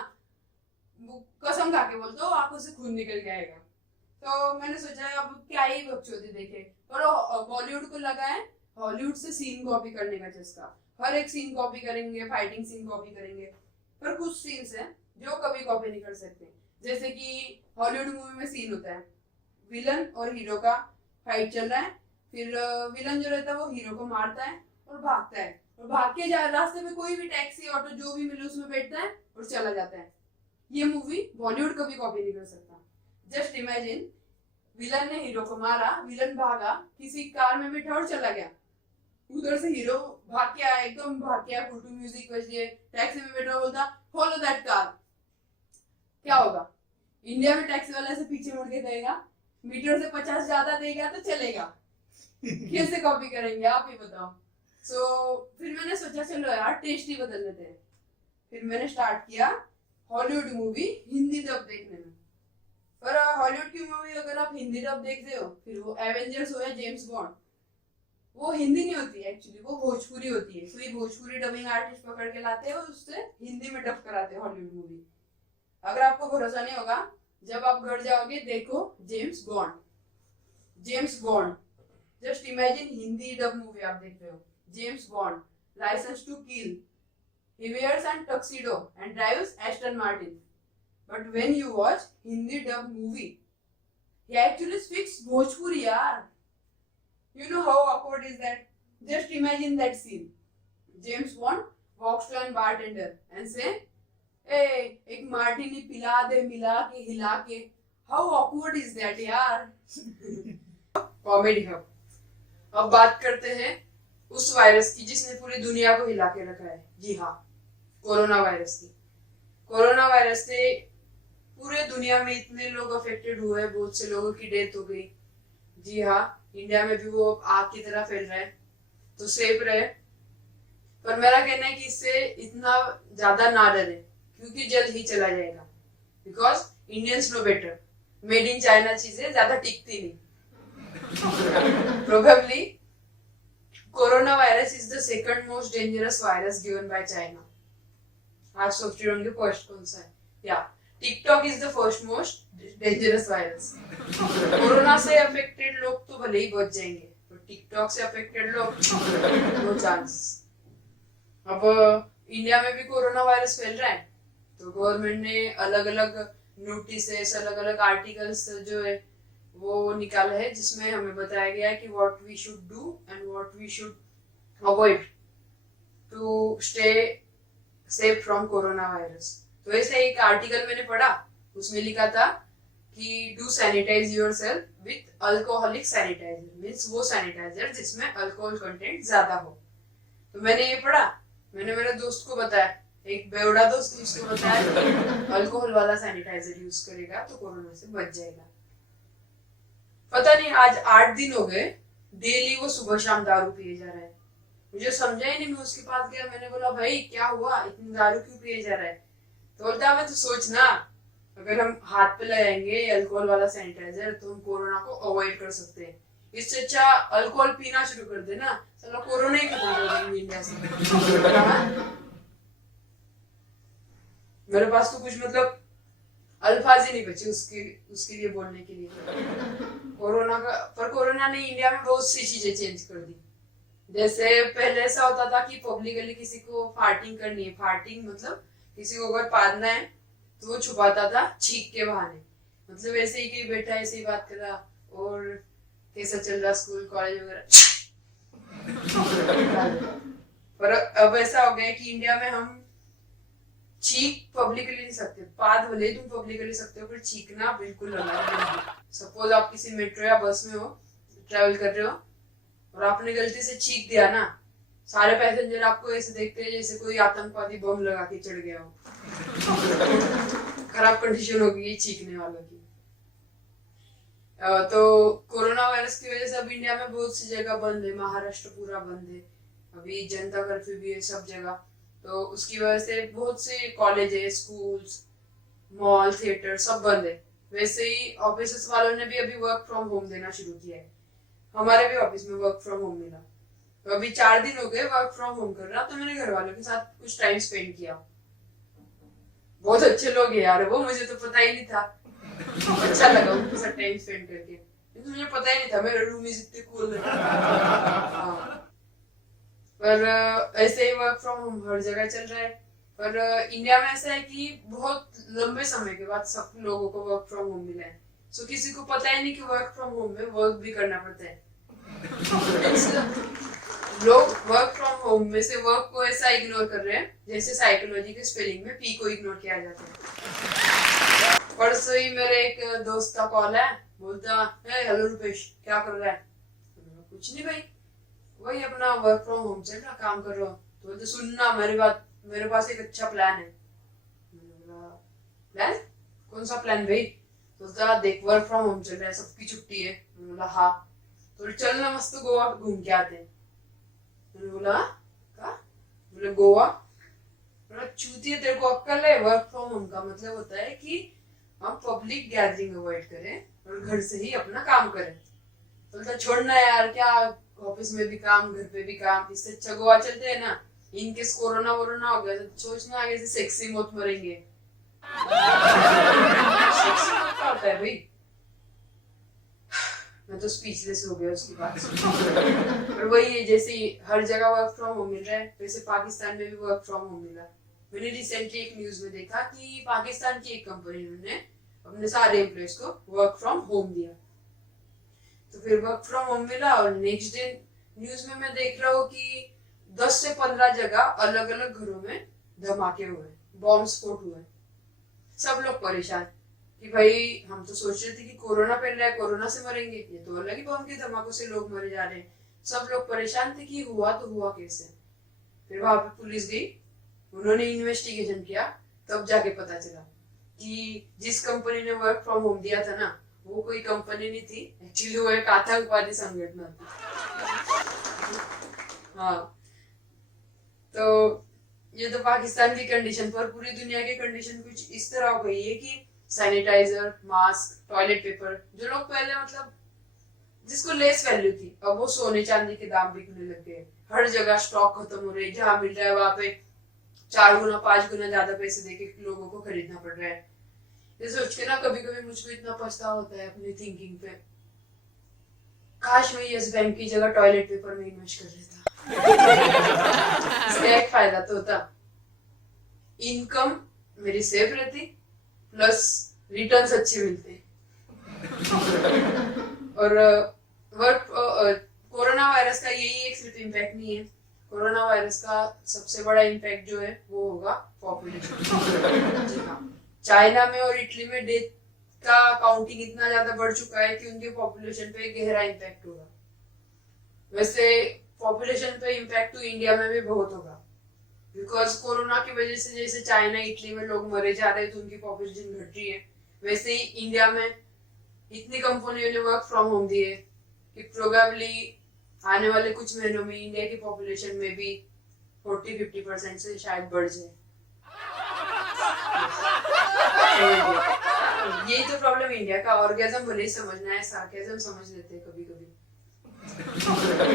वो कसम खा के बोलते हो आंखों से खून निकल के आएगा। तो मैंने सोचा अब क्या ही बकचोदी देखे, और बॉलीवुड को लगा है हॉलीवुड से सीन कॉपी करने का चस्का। हर एक सीन कॉपी करेंगे, फाइटिंग सीन कॉपी करेंगे, पर कुछ सीन्स हैं जो कभी कॉपी नहीं कर सकते। जैसे कि हॉलीवुड मूवी में सीन होता है, विलन और हीरो का फाइट चल रहा है, फिर विलन जो रहता है वो हीरो को मारता है और भागता है, और भाग के जा रास्ते में कोई भी टैक्सी ऑटो जो भी मिले उसमें बैठता है और चला जाता है। ये मूवी बॉलीवुड कभी कॉपी नहीं कर सकता। जस्ट इमेजिन, विलन ने हीरो को मारा, विलन भागा, किसी कार में बैठा और चला गया, उधर से हीरो भाग के आया, एकदम भाग के आया, फुटू म्यूजिक बज रही है, टैक्सी में बैठा बोलता फॉलो दैट कार, क्या होगा? इंडिया में टैक्सी वाला से पीछे मुड़ के देगा, मीटर से 50 ज्यादा देगा तो चलेगा। कैसे कॉपी करेंगे आप ही बताओ। फिर मैंने सोचा चलो यार टेस्ट ही बदल लेते हैं। फिर मैंने स्टार्ट किया हॉलीवुड मूवी हिंदी डब देखने में। पर हॉलीवुड की मूवी अगर आप हिंदी डब देख रहे हो, फिर वो एवेंजर्स हो या जेम्स बॉन्ड, वो हिंदी नहीं होती है एक्चुअली, वो भोजपुरी होती है। कोई भोजपुरी डबिंग आर्टिस्ट पकड़ के लाते हैं और उससे हिंदी में डब कराते हैं हॉलीवुड मूवी। अगर आपको भरोसा नहीं होगा, जब आप घर जाओगे देखो James Bond, James Bond, just imagine Hindi dub movie आप देख रहे हो, James Bond, licence to kill, he wears an tuxedo and drives Aston Martin. But when you watch Hindi dub movie, he actually speaks Bhojpuri, yaar. You know how awkward is that? Just imagine that scene. James Bond walks to a bartender and say, "Hey, एक martini पिला दे मिला के हिला के." How awkward is that, यार? Comedy Hub. अब बात करते हैं उस वायरस की जिसने पूरी दुनिया को हिला के रखा है। जी हाँ, कोरोना वायरस की। कोरोना वायरस से पूरे दुनिया में इतने लोग अफेक्टेड हुए हैं, बहुत से लोगों की डेथ हो गई। जी हाँ, इंडिया में भी वो आग की तरह फैल रहा है, तो सेफ रहे। पर मेरा कहना है कि इससे इतना ज्यादा ना डरे, क्योंकि जल्द ही चला जाएगा। Because Indians know better, made in China चीजें ज्यादा टिकती नहीं। Probably coronavirus is the second most dangerous virus given by China. आप सोच रहे होंगे फर्स्ट कौन सा है? या TikTok is the first most dangerous virus. Corona से अफेक्टेड लोग तो भले ही बच जाएंगे, पर टिकटॉक से अफेक्टेड लोग नो चांस। अब इंडिया में भी कोरोना वायरस फैल रहा है, तो गवर्नमेंट ने अलग अलग नोटिस, अलग अलग आर्टिकल्स जो है वो निकाला है, जिसमें हमें बताया गया है कि what we should do and what we should avoid to stay safe from corona virus. तो ऐसे एक आर्टिकल मैंने पढ़ा, उसमें लिखा था कि do sanitise yourself with alcoholic sanitiser, means वो सैनिटाइजर जिसमें अल्कोहल कंटेंट ज्यादा हो। तो मैंने ये पढ़ा, मैंने मेरे दोस्त को बताया, एक बेवड़ा दोस्त, उसको बताया अल्कोहल वाला सैनिटाइजर यूज करेगा तो कोरोना से बच जाएगा। पता नहीं आज 8 दिन हो गए डेली वो सुबह शाम दारू पिए जा रहा है। मुझे समझा ही नहीं, मैं उसके पास गया, मैंने बोला भाई क्या हुआ, इतनी दारू क्यों पिए जा रहा है? तो बोलता मैं तो सोचना, अगर हम हाथ पे लगाएंगे अल्कोहल वाला सैनिटाइजर तो हम कोरोना को अवॉइड कर सकते हैं। इससे अच्छा अल्कोहल पीना शुरू कर देना, चलो कोरोना ही खत्म कर देंगे इंडिया से। मेरे पास तो कुछ मतलब अल्फाज ही नहीं बचे उसके लिए बोलने के लिए। कोरोना ने इंडिया में बहुत सी चीजें चेंज कर दी। जैसे पहले ऐसा होता था कि पब्लिकली किसी को फार्टिंग करनी है, फार्टिंग मतलब किसी को अगर पादना है तो वो छुपाता था छींक के बहाने, मतलब ऐसे ही कहीं बैठा ऐसे ही बात कर रहा और कैसा चल रहा स्कूल कॉलेज वगैरह। पर अब ऐसा हो गया कि इंडिया में हम छींक पब्लिकली नहीं सकते, पाद भले तुम पब्लिकली सकते हो, पर छींकना बिल्कुल अलग। सपोज आप किसी मेट्रो या बस में हो, ट्रेवल कर रहे हो और आपने गलती से छींक दिया ना, सारे पैसेंजर आपको ऐसे देखते हैं जैसे कोई आतंकवादी बम लगा के चढ़ गया हो। खराब कंडीशन हो गई छींकने वालों की। तो कोरोना वायरस की वजह से अब इंडिया में बहुत सी जगह बंद है, महाराष्ट्र पूरा बंद है, अभी जनता कर्फ्यू भी है सब जगह। तो उसकी वजह से बहुत से कॉलेज है, स्कूल्स मॉल थिएटर सब बंद है। वैसे ही ऑफिस वालों ने भी अभी वर्क फ्रॉम होम देना शुरू किया है। हमारे भी ऑफिस में वर्क फ्रॉम होम मिला, तो अभी 4 दिन हो गए वर्क फ्रॉम होम कर रहा, तो मैंने घर वालों के साथ कुछ टाइम स्पेंड किया। बहुत अच्छे लोग हैं यार वो, मुझे तो पता ही नहीं था। अच्छा लगा उनके साथ टाइम स्पेंड करके, तो मुझे पता ही नहीं था मेरे रूमीज इतने कूल है। हाँ। पर ऐसे ही वर्क फ्रॉम होम हर जगह चल रहा है। पर इंडिया में ऐसा है कि बहुत लंबे समय के बाद सब लोगों को वर्क फ्रॉम होम मिला है। सो किसी को पता ही नहीं कि वर्क फ्रॉम होम में वर्क भी करना पड़ता है। लोग वर्क फ्रॉम होम में से वर्क को ऐसा इग्नोर कर रहे हैं जैसे साइकोलॉजी के स्पेलिंग में पी को इग्नोर किया जाता है। परसों ही मेरे एक दोस्त का कॉल है, बोलता है हेलो रुपेश क्या कर रहा है? कुछ नहीं भाई, वही अपना वर्क फ्रॉम होम चल रहा, काम कर रहा हूँ। तो बोलते सुनना मेरी बात, मेरे पास एक अच्छा प्लान है। प्लान? कौन सा प्लान भाई? तो देख वर्क फ्रॉम होम चल रहा है, सबकी छुट्टी है। बोला हाँ, तो चल ना मस्त गोवा घूम के आते हैं। मैंने बोला क्या? बोले गोवा। बोला चूतिया तेरे को अक्कल है? वर्क फ्रॉम होम का मतलब होता है कि हम पब्लिक गैदरिंग अवॉइड करें और घर से ही अपना काम करें। तो छोड़ना यार, क्या ऑफिस में भी काम घर पे भी काम, इससे अच्छा गोवा चलते हैं ना। इनकेस कोरोना वोरोना हो गया तो सोचना आगे से सेक्सी मौत मरेंगे। सेक्सी मौत क्या होता है भाई? मैं तो स्पीचलेस हो गया उसकी बात सुन। और वही है, जैसे हर जगह वर्क फ्रॉम होम मिल रहा है वैसे पाकिस्तान में भी वर्क फ्रॉम होम मिला। मैंने रिसेंटली एक न्यूज में देखा कि पाकिस्तान की एक कंपनी ने अपने सारे एम्प्लॉयज को वर्क फ्रॉम होम दिया। तो फिर वर्क फ्रॉम होम मिला और नेक्स्ट डे न्यूज में मैं देख रहा हूँ कि 10 से 15 जगह अलग अलग घरों में धमाके हुए, बॉम्ब स्फोट हुए। सब लोग परेशान कि भाई हम तो सोच रहे थे कि कोरोना फैल रहा है, कोरोना से मरेंगे, ये तो अलग ही बॉम्ब के धमाकों से लोग मरे जा रहे हैं। सब लोग परेशान थे कि हुआ तो हुआ कैसे। फिर वहां पे पुलिस गई, उन्होंने इन्वेस्टिगेशन किया, तब जाके पता चला कि जिस कंपनी ने वर्क फ्रॉम होम दिया था ना, वो कोई कंपनी नहीं थी, एक्चुअली वो एक आतंकवादी संगठन थी। हाँ, तो ये तो पाकिस्तान की कंडीशन, पर पूरी दुनिया की कंडीशन कुछ इस तरह हो गई है कि सैनिटाइजर, मास्क, टॉयलेट पेपर, जो लोग पहले मतलब जिसको लेस वैल्यू थी, अब वो सोने चांदी के दाम बिकने लग गए। हर जगह स्टॉक खत्म हो रहे, जहां मिल रहा है वहां पे 4 गुना 5 गुना ज्यादा पैसे देके लोगों को खरीदना पड़ रहा है। ये सोच के ना कभी कभी मुझको इतना पछतावा होता है अपनी थिंकिंग पे, काश मैं यस बैंक की जगह टॉयलेट पेपर में इन्वेस्ट कर लेता। इसका एक फायदा तो होता, इनकम मेरी सेफ रहती, प्लस रिटर्न्स अच्छे मिलते। और वर्क कोरोना वायरस का यही एक सिर्फ इम्पैक्ट नहीं है, कोरोना वायरस का सबसे बड़ा इम्पैक्ट जो है वो होगा पॉपुलेशन। जी हाँ, चाइना में और इटली में डेथ का काउंटिंग इतना ज्यादा बढ़ चुका है कि उनके पॉपुलेशन पे गहरा इम्पैक्ट होगा। वैसे पॉपुलेशन पे इम्पैक्ट तो इंडिया में भी बहुत होगा, बिकॉज कोरोना की वजह से जैसे चाइना इटली में लोग मरे जा रहे हैं तो उनकी पॉपुलेशन घट रही है, वैसे ही इंडिया में इतनी कंपनियों ने वर्क फ्रॉम होम दिए कि प्रोबेबली आने वाले कुछ महीनों में इंडिया की पॉपुलेशन में भी 40-50% से शायद बढ़ जाए। यही तो प्रॉब्लम इंडिया का, ऑर्गेजम भले ही समझना है, सार्केजम समझ लेते हैं कभी कभी।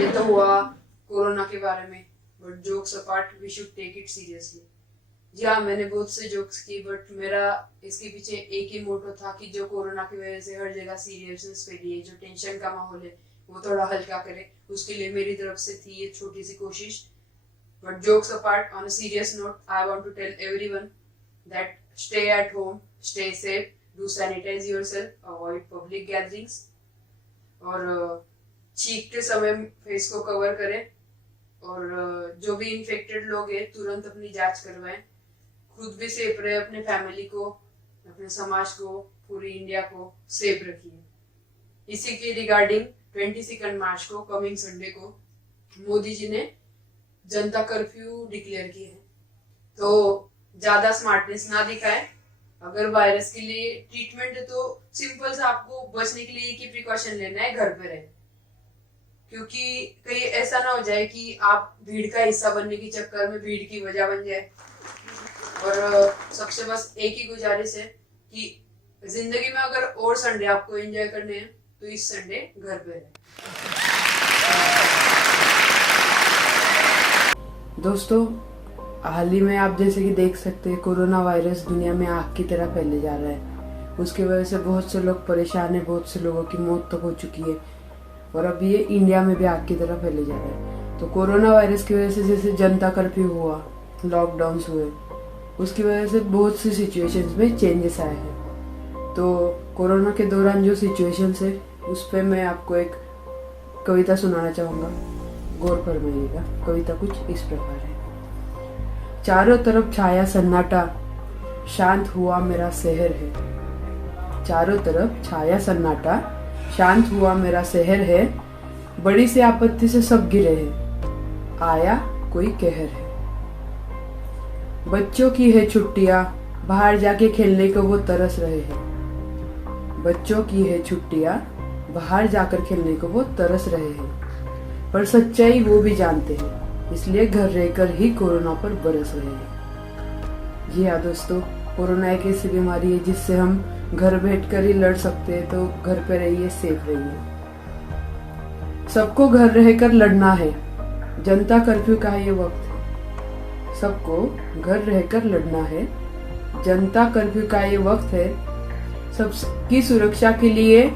ये तो हुआ कोरोना के बारे में, but jokes apart we should take it seriously. जी हाँ, मैंने बहुत से जोक्स की, बट मेरा इसके पीछे एक ही मोटो था कि जो कोरोना की वजह से हर जगह सीरियसनेस फैली है, जो टेंशन का माहौल है वो थोड़ा हल्का करे, उसके लिए मेरी तरफ से थी ये छोटी सी कोशिश। But jokes apart, on a serious note, I want to tell everyone that stay at home, stay safe, do sanitize yourself, avoid public gatherings, और छींकते समय फेस को कवर करें, और जो भी इन्फेक्टेड लोग हैं तुरंत अपनी जांच करवाएं, खुद भी सेफ रहे, अपने फैमिली को, अपने समाज को, पूरी इंडिया को सेफ रखिए। इसी के रिगार्डिंग 22 मार्च को, कमिंग संडे को, मोदी जी ने जनता कर्फ्यू डिक्लेयर किया है। तो ज्यादा स्मार्टनेस ना दिखाएं। अगर वायरस के लिए ट्रीटमेंट है तो सिंपल सा आपको बचने के लिए एक ही प्रिकॉशन लेना है, घर पे रहे, क्योंकि कहीं ऐसा ना हो जाए कि आप भीड़ का हिस्सा बनने के चक्कर में भीड़ की वजह बन जाए। और सबसे बस एक ही गुजारिश है, कि जिंदगी में अगर और संडे आपको एंजॉय करने हैं तो इस संडे घर पे रहें। दोस्तों, हाल ही में आप जैसे कि देख सकते हैं कोरोना वायरस दुनिया में आग की तरह फैले जा रहा है। उसकी वजह से बहुत से लोग परेशान हैं, बहुत से लोगों की मौत तो हो चुकी है और अब ये इंडिया में भी आग की तरह फैले जा रहा है। तो कोरोना वायरस की वजह से जैसे जनता कर्फ्यू हुआ, लॉकडाउन हुए, उसकी वजह से बहुत सी सिचुएशंस में चेंजेस आए हैं। तो कोरोना के दौरान जो सिचुएशंस है उस पर मैं आपको एक कविता सुनाना चाहूँगा, गौर फरमाइएगा। कविता कुछ इस प्रकार है। चारों तरफ छाया सन्नाटा, शांत हुआ मेरा शहर है। चारों तरफ छाया सन्नाटा, शांत हुआ मेरा शहर है। बड़ी सी आपत्ति से सब गिरे हैं, आया कोई कहर है। बच्चों की है छुट्टियां, बाहर जाके खेलने को वो तरस रहे हैं। बच्चों की है छुट्टियां, बाहर जाकर खेलने को वो तरस रहे हैं। पर सच्चाई वो भी जानते हैं, इसलिए घर रहकर ही कोरोना पर बरस रहे हैं। जी हाँ दोस्तों, कोरोना एक ऐसी बीमारी है जिससे हम घर बैठकर ही लड़ सकते हैं। तो घर पे रहिए, सेफ रहिए। सबको घर रहकर लड़ना है, जनता कर्फ्यू का ये वक्त है। सबको घर रहकर लड़ना है, जनता कर्फ्यू का ये वक्त है। सबकी सुरक्षा के लिए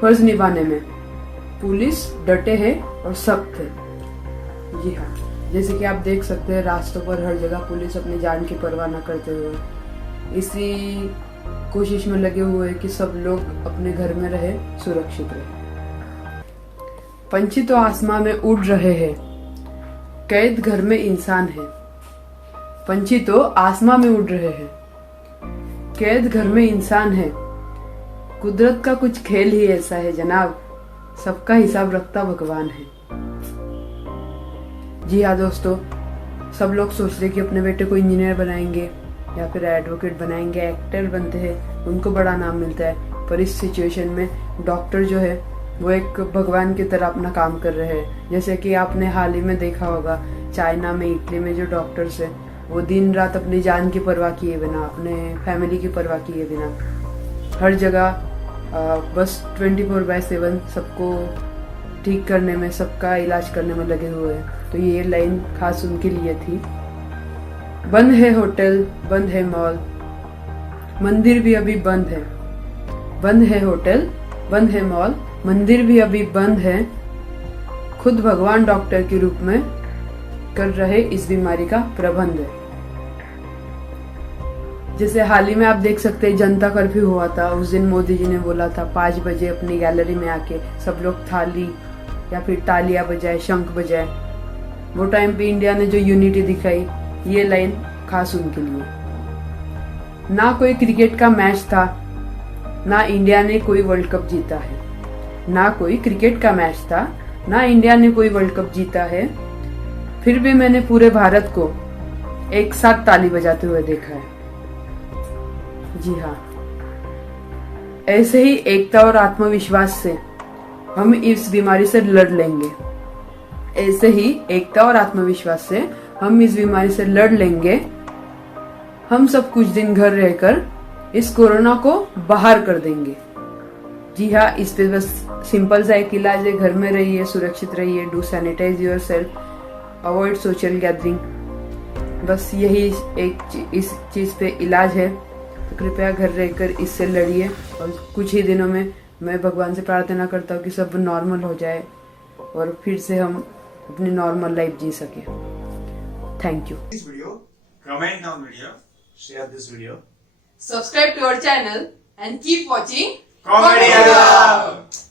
फर्ज निभाने में पुलिस डटे है और सख्त है। जी हाँ, जैसे कि आप देख सकते हैं रास्तों पर हर जगह पुलिस अपनी जान की परवाह न करते हुए इसी कोशिश में लगे हुए हैं कि सब लोग अपने घर में रहे, सुरक्षित रहे। पंछी तो आसमां में उड़ रहे हैं, कैद घर में इंसान है। पंछी तो आसमां में उड़ रहे हैं, कैद घर में इंसान है। कुदरत का कुछ खेल ही ऐसा है जनाब, सबका हिसाब रखता भगवान है। जी हाँ दोस्तों, सब लोग सोच रहे कि अपने बेटे को इंजीनियर बनाएंगे या फिर एडवोकेट बनाएंगे, एक्टर बनते हैं, उनको बड़ा नाम मिलता है। पर इस सिचुएशन में डॉक्टर जो है वो एक भगवान की तरह अपना काम कर रहे हैं। जैसे कि आपने हाल ही में देखा होगा चाइना में, इटली में जो डॉक्टर्स है वो दिन रात अपनी जान की परवाह किए बिना, अपने फैमिली की परवाह किए बिना हर जगह बस 24/7 सबको ठीक करने में, सबका इलाज करने में लगे हुए हैं। तो ये लाइन खास उनके लिए थी। बंद है होटल, बंद है मॉल, मंदिर भी अभी बंद है। बंद है होटल, बंद है मॉल, मंदिर भी अभी बंद है। खुद भगवान डॉक्टर के रूप में कर रहे इस बीमारी का प्रबंध है। जैसे हाल ही में आप देख सकते हैं जनता कर्फ्यू हुआ था, उस दिन मोदी जी ने बोला था 5 बजे अपनी गैलरी में आके सब लोग थाली या फिर तालियां बजाए, शंख बजाए। वो टाइम पे इंडिया ने जो यूनिटी दिखाई, ये लाइन खास उनके लिए। ना कोई क्रिकेट का मैच था, ना इंडिया ने कोई वर्ल्ड कप जीता है। ना कोई क्रिकेट का मैच था, ना इंडिया ने कोई वर्ल्ड कप जीता है। फिर भी मैंने पूरे भारत को एक साथ ताली बजाते हुए देखा है। जी हाँ, ऐसे ही एकता और आत्मविश्वास से हम इस बीमारी से लड़ लेंगे। ऐसे ही एकता और आत्मविश्वास से हम इस बीमारी से लड़ लेंगे। हम सब कुछ दिन घर रहकर इस कोरोना को बाहर कर देंगे। जी हाँ, इस पे बस सिंपल सा एक इलाज है, घर में रहिए, सुरक्षित रहिए, do sanitise yourself, avoid social gathering. बस यही इस चीज पे इलाज है। तो कृपया घर रहकर इससे लड़िए और कुछ ही दिनों में मैं भगवान से प्रार्थना करता हूँ कि सब नॉर्मल हो जाए और फिर से हम अपनी नॉर्मल लाइफ जी सके। Thank you. This video, comment down video, share this video. Subscribe to our channel and keep watching Comedy Hub!